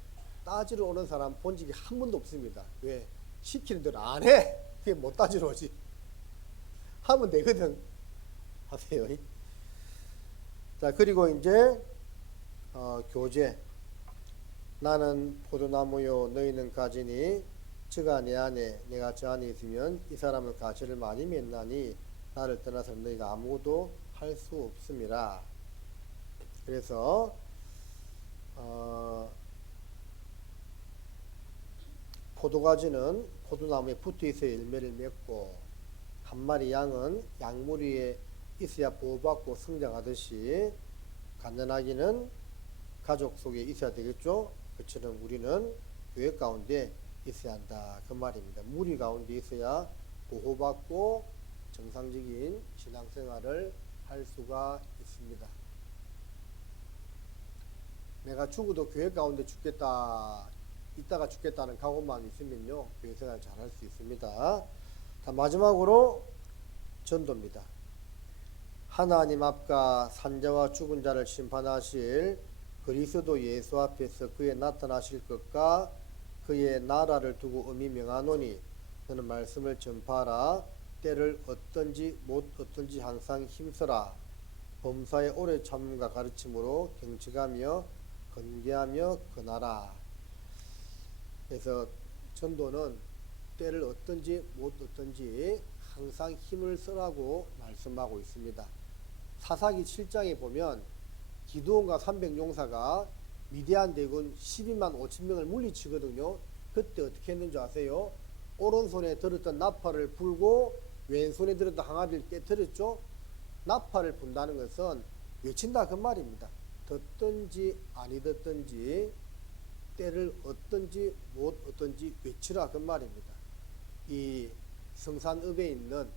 따지러 오는 사람 본 적이 한 번도 없습니다. 왜? 시키는 대로 안 해! 그게 못 따지러 오지. 하면 되거든. 하세요. 자, 그리고 이제 교제. 나는 포도나무요 너희는 가지니 저가 내 안에 내가 저 안에 있으면 이 사람은 가지를 많이 맺나니 나를 떠나서 너희가 아무것도 할 수 없음이라. 그래서 포도가지는 포도나무에 붙어 있어야 열매를 맺고, 한 마리 양은 양물 위에 있어야 보호받고 성장하듯이 간전하기는 가족 속에 있어야 되겠죠. 그처럼 우리는 교회 가운데 있어야 한다, 그 말입니다. 무리 가운데 있어야 보호받고 정상적인 신앙생활을 할 수가 있습니다. 내가 죽어도 교회 가운데 죽겠다, 이따가 죽겠다는 각오만 있으면요, 교회 생활 잘 할 수 있습니다. 자, 마지막으로 전도입니다. 하나님 앞과 산자와 죽은 자를 심판하실 그리스도 예수 앞에서 그의 나타나실 것과 그의 나라를 두고 엄히 명하노니 너는 말씀을 전파하라. 때를 어떤지 못 어떤지 항상 힘써라. 범사의 오래 참음과 가르침으로 경직하며 건개하며 권하라. 그래서 전도는 때를 어떤지 못 어떤지 항상 힘을 쓰라고 말씀하고 있습니다. 사사기 7장에 보면 기드온과 300용사가 미디안 대군 12만 5천 명을 물리치거든요. 그때 어떻게 했는지 아세요? 오른손에 들었던 나팔을 불고 왼손에 들었던 항아리를 깨뜨렸죠. 나팔을 분다는 것은 외친다, 그 말입니다. 듣든지 아니 듣든지 때를 어떤지 못 어떤지 외치라, 그 말입니다. 이 성산읍에 있는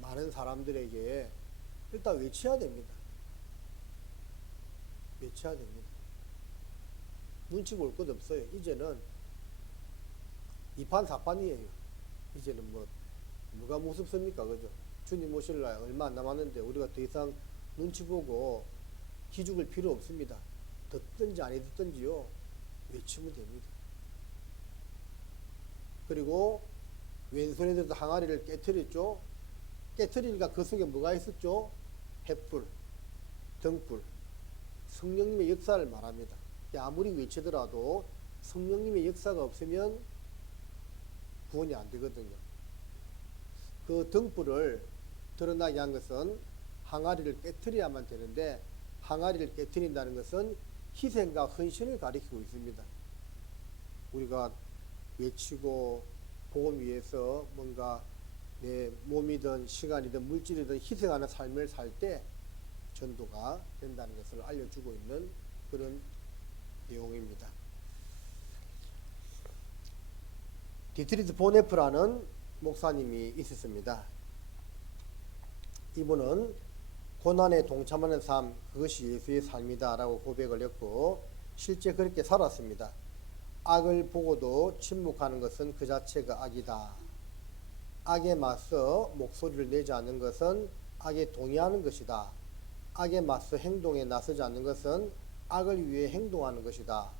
많은 사람들에게 일단 외쳐야 됩니다. 외쳐야 됩니다. 눈치 볼 것 없어요. 이제는 2판 4판이에요. 이제는 뭐 누가 무섭습니까? 그죠? 주님 오실 날 얼마 안 남았는데 우리가 더 이상 눈치 보고 기죽을 필요 없습니다. 듣든지 아니 듣든지요, 외치면 됩니다. 그리고 왼손에 들던 항아리를 깨트렸죠. 깨트리니까 그 속에 뭐가 있었죠? 횃불, 등불, 성령님의 역사를 말합니다. 아무리 외치더라도 성령님의 역사가 없으면 구원이 안 되거든요. 그 등불을 드러나게 한 것은 항아리를 깨트려야만 되는데, 항아리를 깨트린다는 것은 희생과 헌신을 가리키고 있습니다. 우리가 외치고 복음 위해서 뭔가 내 몸이든 시간이든 물질이든 희생하는 삶을 살 때 전도가 된다는 것을 알려주고 있는 그런 내용입니다. 디트리트 보네프라는 목사님이 있었습니다. 이분은 고난에 동참하는 삶, 그것이 예수의 삶이다 라고 고백을 했고 실제 그렇게 살았습니다. 악을 보고도 침묵하는 것은 그 자체가 악이다. 악에 맞서 목소리를 내지 않는 것은 악에 동의하는 것이다. 악에 맞서 행동에 나서지 않는 것은 악을 위해 행동하는 것이다.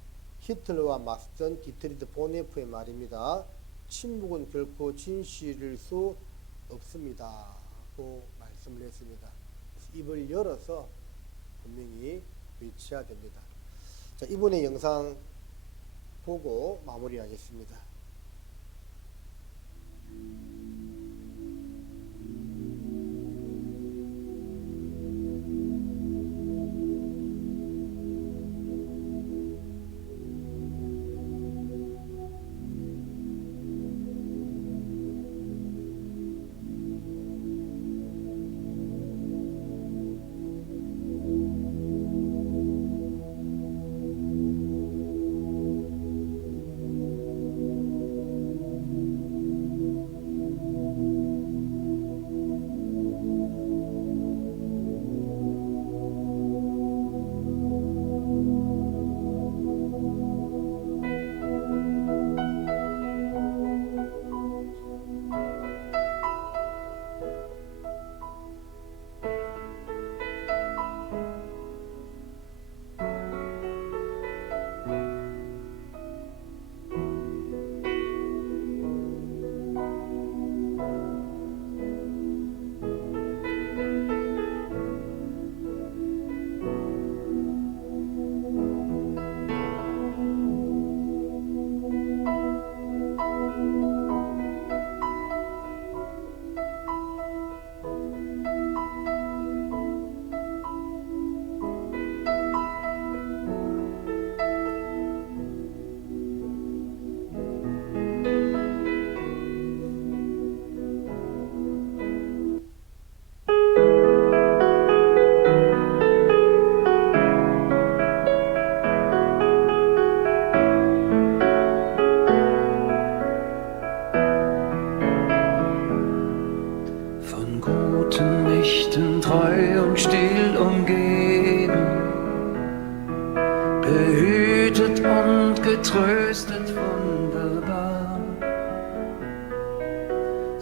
히틀러와 맞선 디트리트 보네프의 말입니다. 침묵은 결코 진실일 수 없습니다. 고 말씀을 했습니다. 입을 열어서 분명히 외쳐야 됩니다. 자, 이번에 영상 보고 마무리하겠습니다.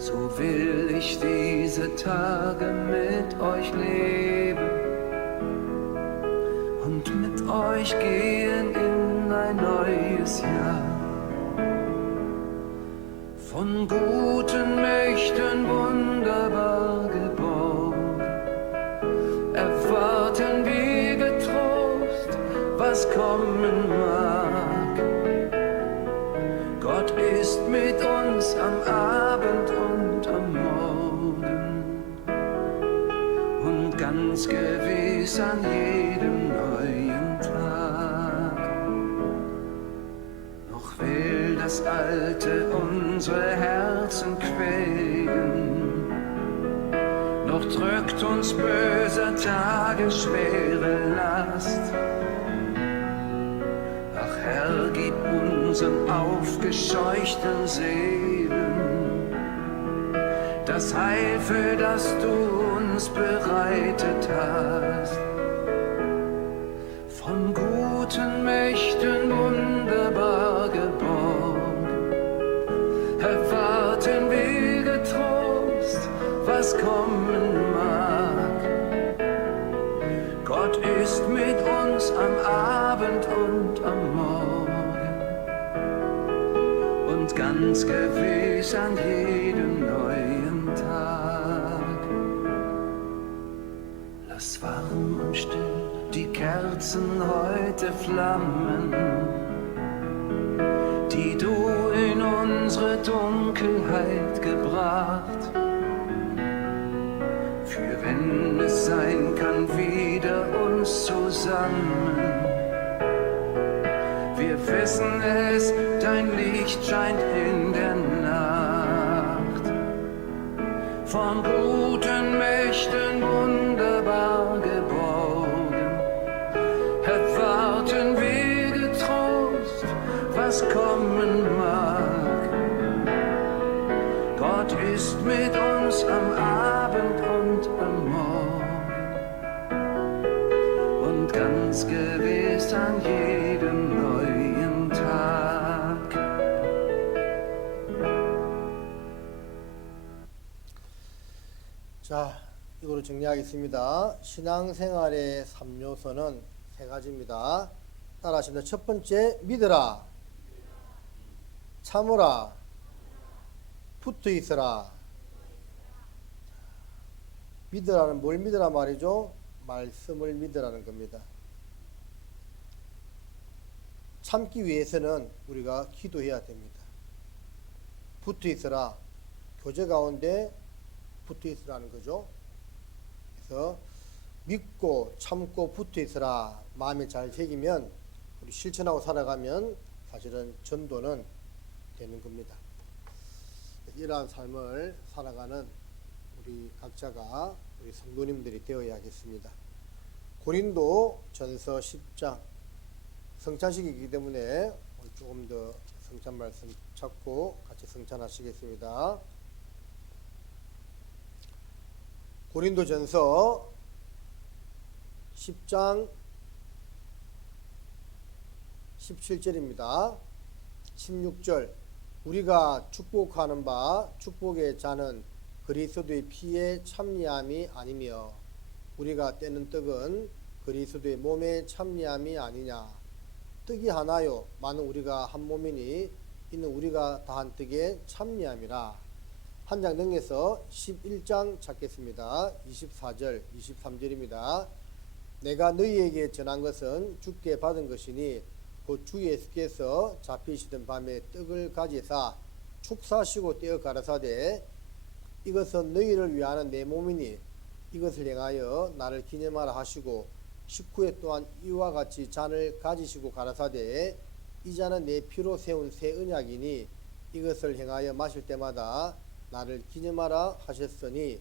So will ich diese Tage mit euch leben und mit euch gehen in ein neues Jahr. Von guten Mächten wunderbar geborgen, erwarten wir getrost, was kommen mag. Gott ist mit uns am Abend und am Morgen und ganz gewiss an jedem neuen Tag. Noch will das Alte unsere Herzen quälen, noch drückt uns böser Tage schwere Last. Ach Herr, gib unseren aufgescheuchten Seelen das Heil, für das du uns bereitet hast. Von guten Mächten wunderbar geborgen, erwarten wir getrost, was kommen mag. Gott ist mit uns am Abend und am Morgen und ganz gewiss an jedem neuen Tag. Lass warm und still die Kerzen heute flammen, die du in unsere Dunkelheit gebracht. Für wenn es sein kann, wieder uns zusammen. Wir wissen es, dein Licht scheint in der Nacht. Von guten Mächten wunderbar geborgen, erwarten wir getrost, was kommen mag. Gott ist mit uns am Abend und am Morgen und ganz gewiss an jedem neuen Tag. 자, 이거로 정리하겠습니다. 신앙생활의 3요소는 세 가지입니다. 따라하십니다. 첫 번째, 믿으라, 참으라, 붙어 있어라. 믿으라는 뭘 믿으라 말이죠? 말씀을 믿으라는 겁니다. 참기 위해서는 우리가 기도해야 됩니다. 붙어 있어라. 교제 가운데 붙어 있으라는 거죠. 그래서 믿고 참고 붙어 있으라 마음에 잘 새기면 우리 실천하고 살아가면 사실은 전도는 되는 겁니다. 이러한 삶을 살아가는 우리 각자가 우리 성도님들이 되어야겠습니다. 고린도 전서 10장 성찬식이기 때문에 오늘 조금 더 성찬 말씀 찾고 같이 성찬하시겠습니다. 고린도 전서 10장 17절입니다. 16절 우리가 축복하는 바 축복의 자는 그리스도의 피에 참여함이 아니며 우리가 떼는 떡은 그리스도의 몸에 참여함이 아니냐. 떡이 하나요 많은 우리가 한 몸이니 이는 우리가 다한 떡에 참여함이라. 한 장 넘겨서 11장 찾겠습니다. 24절 23절입니다. 내가 너희에게 전한 것은 주께 받은 것이니 곧 주 예수께서 잡히시던 밤에 떡을 가지사 축사시고 떼어 가라사대 이것은 너희를 위하는 내 몸이니 이것을 행하여 나를 기념하라 하시고 식후에 또한 이와 같이 잔을 가지시고 가라사대 이 잔은 내 피로 세운 새 언약이니 이것을 행하여 마실 때마다 나를 기념하라 하셨으니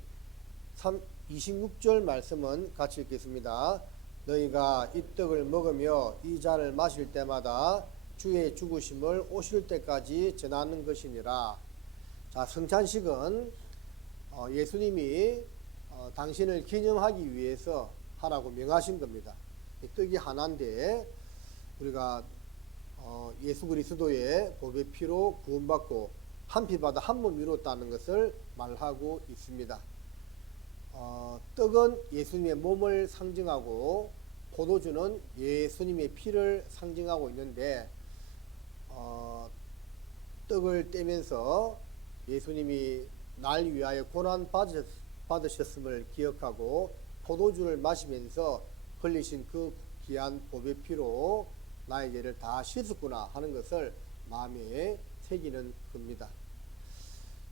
26절 말씀은 같이 읽겠습니다. 너희가 이 떡을 먹으며 이 잔을 마실 때마다 주의 죽으심을 오실 때까지 전하는 것이니라. 자, 성찬식은 예수님이 당신을 기념하기 위해서 하라고 명하신 겁니다. 이 떡이 하나인데 우리가 예수 그리스도의 보배 피로 구원받고 한 피 받아 한 몸 이뤘다는 것을 말하고 있습니다. 떡은 예수님의 몸을 상징하고 포도주는 예수님의 피를 상징하고 있는데 떡을 떼면서 예수님이 날 위하여 고난 받으셨음을 기억하고 포도주를 마시면서 흘리신 그 귀한 보배 피로 나의 죄를 다 씻었구나 하는 것을 마음에 새기는 겁니다.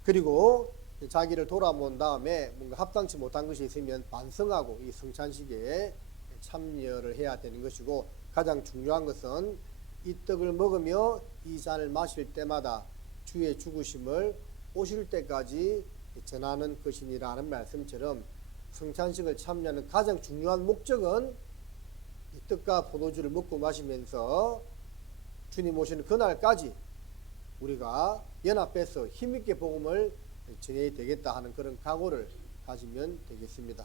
그리고 자기를 돌아본 다음에 뭔가 합당치 못한 것이 있으면 반성하고 이 성찬식에 참여를 해야 되는 것이고, 가장 중요한 것은 이 떡을 먹으며 이 잔을 마실 때마다 주의 죽으심을 오실 때까지 전하는 것이니라는 말씀처럼 성찬식을 참여하는 가장 중요한 목적은 이 떡과 포도주를 먹고 마시면서 주님 오시는 그날까지 우리가 연합해서 힘있게 복음을 전해야 되겠다 하는 그런 각오를 가지면 되겠습니다.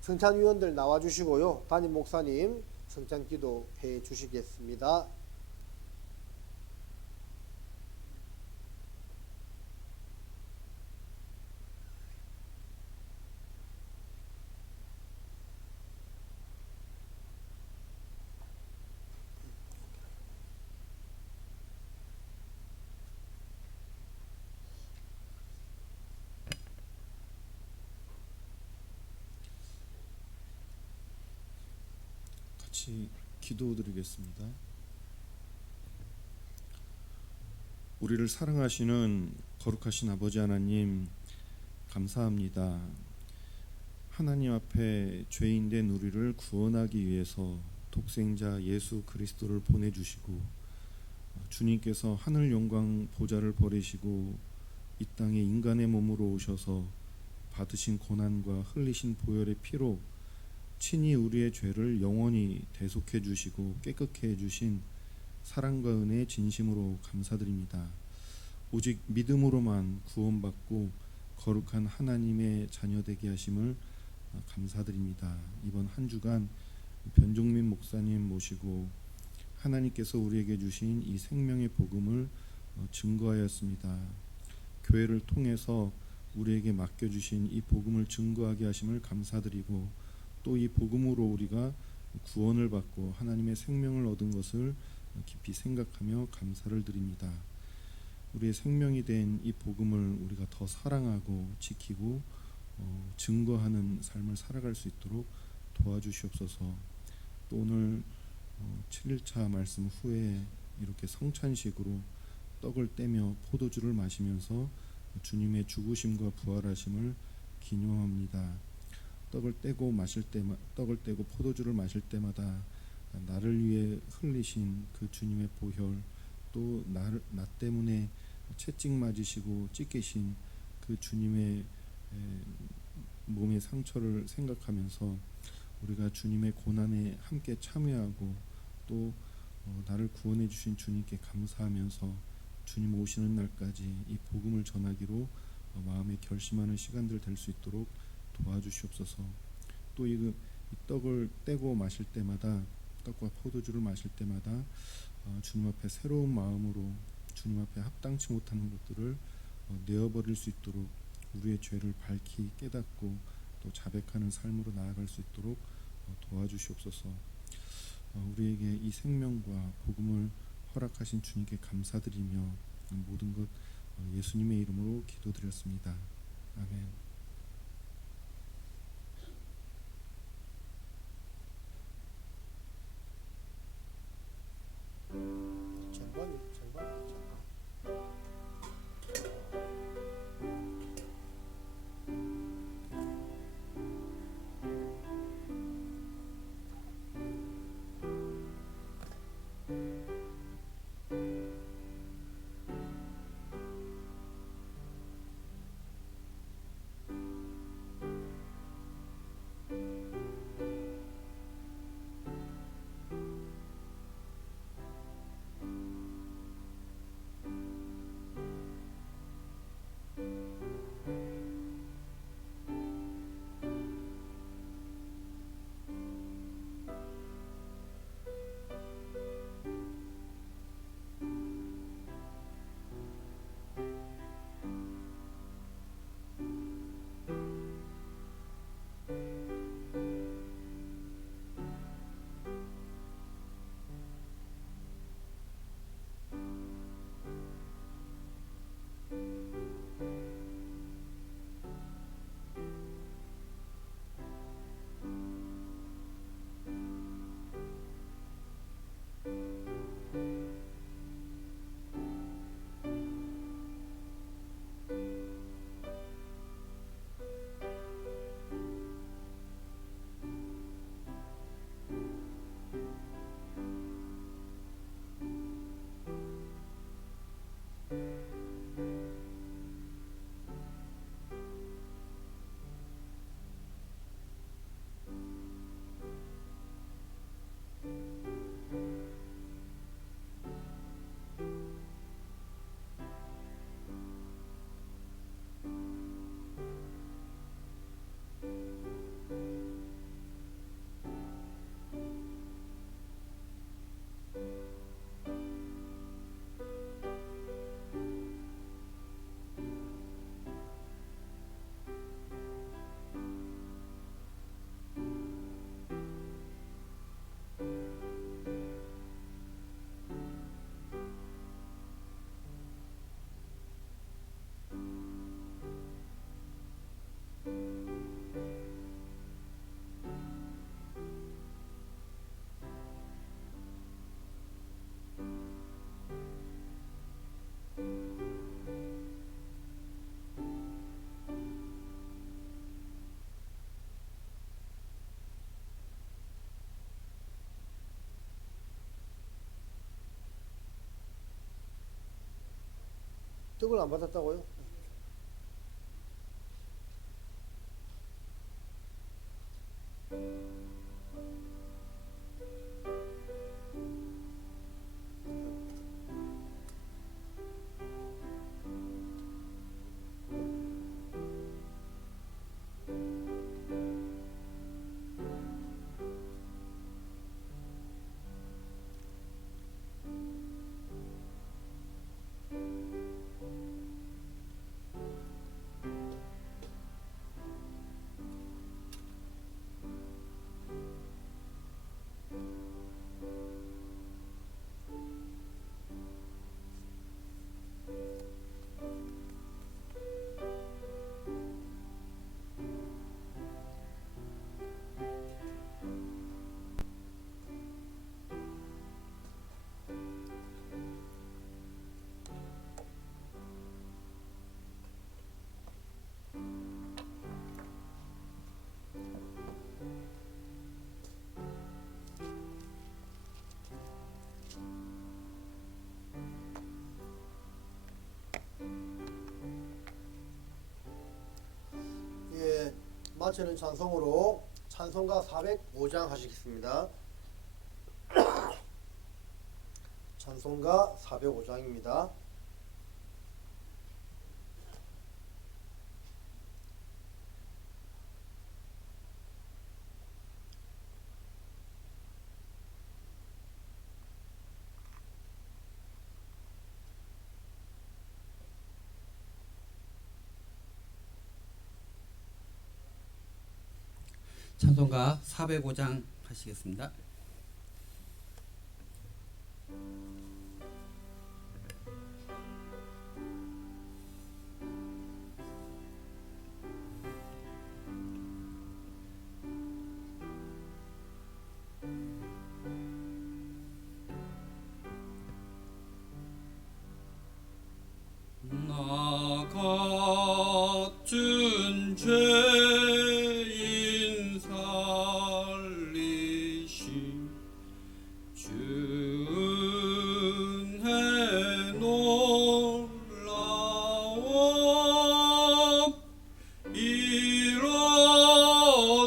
성찬위원들 나와주시고요. 담임 목사님 성찬기도 해 주시겠습니다. 같이 기도드리겠습니다. 우리를 사랑하시는 거룩하신 아버지 하나님, 감사합니다. 하나님 앞에 죄인된 우리를 구원하기 위해서 독생자 예수 그리스도를 보내주시고, 주님께서 하늘 영광 보좌를 버리시고 이 땅에 인간의 몸으로 오셔서 받으신 고난과 흘리신 보혈의 피로 친히 우리의 죄를 영원히 대속해 주시고 깨끗게 해 주신 사랑과 은혜의 진심으로 감사드립니다. 오직 믿음으로만 구원받고 거룩한 하나님의 자녀되게 하심을 감사드립니다. 이번 한 주간 변종민 목사님 모시고 하나님께서 우리에게 주신 이 생명의 복음을 증거하였습니다. 교회를 통해서 우리에게 맡겨주신 이 복음을 증거하게 하심을 감사드리고, 또 이 복음으로 우리가 구원을 받고 하나님의 생명을 얻은 것을 깊이 생각하며 감사를 드립니다. 우리의 생명이 된 이 복음을 우리가 더 사랑하고 지키고 증거하는 삶을 살아갈 수 있도록 도와주시옵소서. 또 오늘 7일차 말씀 후에 이렇게 성찬식으로 떡을 떼며 포도주를 마시면서 주님의 죽으심과 부활하심을 기념합니다. 떡을 떼고 포도주를 마실 때마다 나를 위해 흘리신 그 주님의 보혈, 또 나 때문에 채찍 맞으시고 찢기신 그 주님의 몸의 상처를 생각하면서 우리가 주님의 고난에 함께 참여하고, 또 나를 구원해 주신 주님께 감사하면서 주님 오시는 날까지 이 복음을 전하기로 마음에 결심하는 시간들 될 수 있도록 도와주시옵소서. 또 이 떡을 떼고 마실 때마다, 떡과 포도주를 마실 때마다 주님 앞에 새로운 마음으로 주님 앞에 합당치 못하는 것들을 내어버릴 수 있도록 우리의 죄를 밝히 깨닫고 또 자백하는 삶으로 나아갈 수 있도록 도와주시옵소서. 우리에게 이 생명과 복음을 허락하신 주님께 감사드리며 모든 것 예수님의 이름으로 기도드렸습니다. 아멘. 떡을 안 받았다고요? 예, 마치는 찬송으로 찬송가 405장 하시겠습니다. 찬송가 405장입니다. 찬송가 405장 하시겠습니다. 나 같은 죄인 살리신 주 은혜 놀라워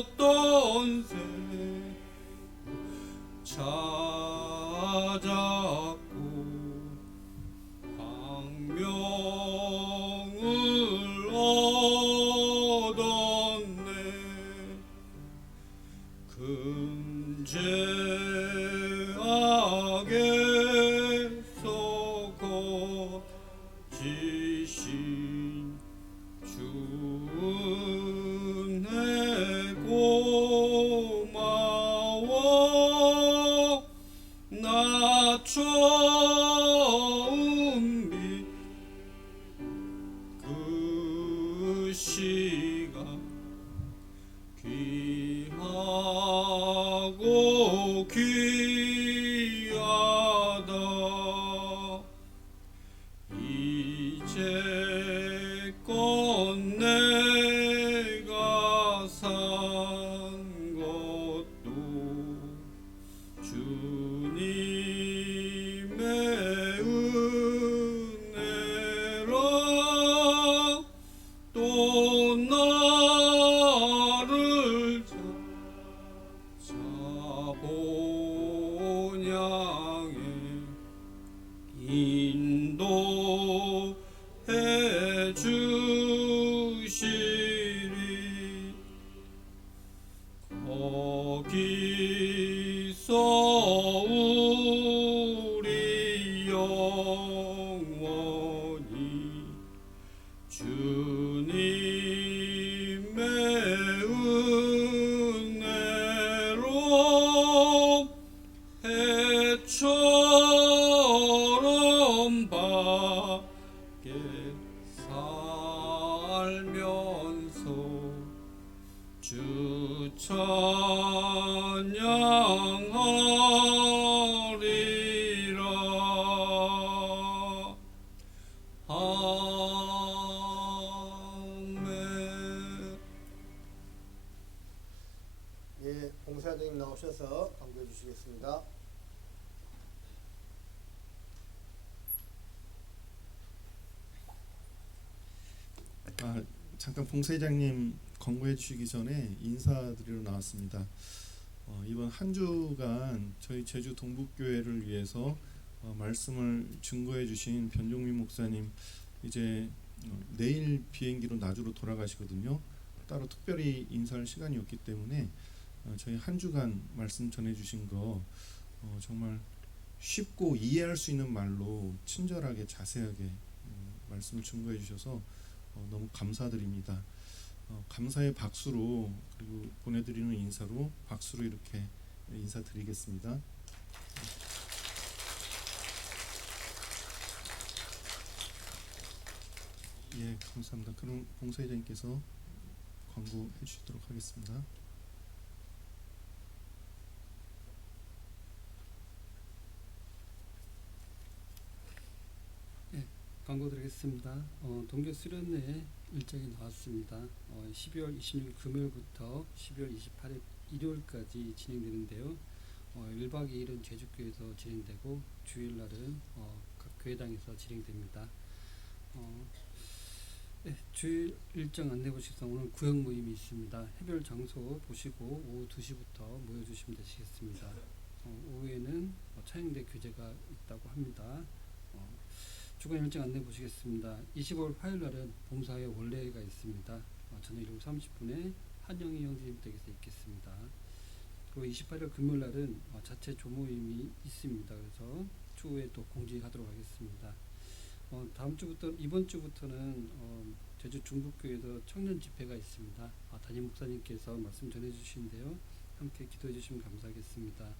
잃었던 새 찾았고 광명을 얻었네. 금제악에서 거지신 주 은혜 고마워. 나 처음 그 시간 귀하고 귀하다. 이제껏 내가 산 것도 주님의 은혜라. 또 나를 자본 향해 인도해 주시리. 거기서 우리 영원히 주님의 은혜로 해처럼 밖에 살면서 주 찬양하리라. 아멘. 예, 봉사자님 나오셔서 강구해 주시겠습니다. 잠깐 봉사회장님 광고해 주시기 전에 인사드리러 나왔습니다. 이번 한 주간 저희 제주 동북교회를 위해서 말씀을 증거해 주신 변종민 목사님 이제 내일 비행기로 나주로 돌아가시거든요. 따로 특별히 인사할 시간이 없기 때문에 저희 한 주간 말씀 전해 주신 거 정말 쉽고 이해할 수 있는 말로 친절하게 자세하게 말씀을 증거해 주셔서 너무 감사드립니다. 감사의 박수로 그리고 보내드리는 인사로 박수로 이렇게 인사드리겠습니다. 예, 감사합니다. 그럼 봉사회장님께서 광고해 주시도록 하겠습니다. 광고 드리겠습니다. 동교 수련회 일정이 나왔습니다. 12월 26일 금요일부터 12월 28일 일요일까지 진행되는데요. 1박 2일은 제주교에서 진행되고 주일날은 각 교회당에서 진행됩니다. 주일 일정 안내 보시겠습니다. 오늘 구역 모임이 있습니다. 해별 장소 보시고 오후 2시부터 모여주시면 되시겠습니다. 오후에는 차영대 교재가 있다고 합니다. 주간 일정 안내 보시겠습니다. 25일 화요일 날은 봉사회 원래가 있습니다. 저녁 7시 30분에 한영희 형제님 댁에서 있겠습니다. 그리고 28일 금요일 날은 자체 조모임이 있습니다. 그래서 추후에 또 공지하도록 하겠습니다. 다음 주부터 이번 주부터는 제주 중북교회에서 청년 집회가 있습니다. 담임 목사님께서 말씀 전해주시는데요. 함께 기도해 주시면 감사하겠습니다.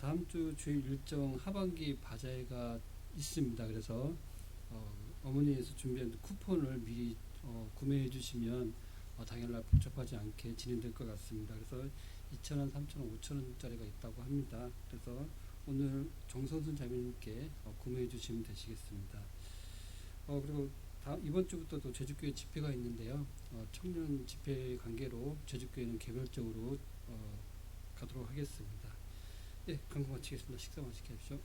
다음 주 주일 일정 하반기 바자회가 있습니다. 그래서 어머니에서 준비한 쿠폰을 미리 구매해 주시면 당일날 복잡하지 않게 진행될 것 같습니다. 그래서 2,000원, 3,000원, 5,000원짜리가 있다고 합니다. 그래서 오늘 정선순 자매님께 구매해 주시면 되시겠습니다. 그리고 이번 주부터 또 제주교회 집회가 있는데요. 청년 집회 관계로 제주교회는 개별적으로 가도록 하겠습니다. 네, 광고 마치겠습니다. 식사 맛있게 하십시오.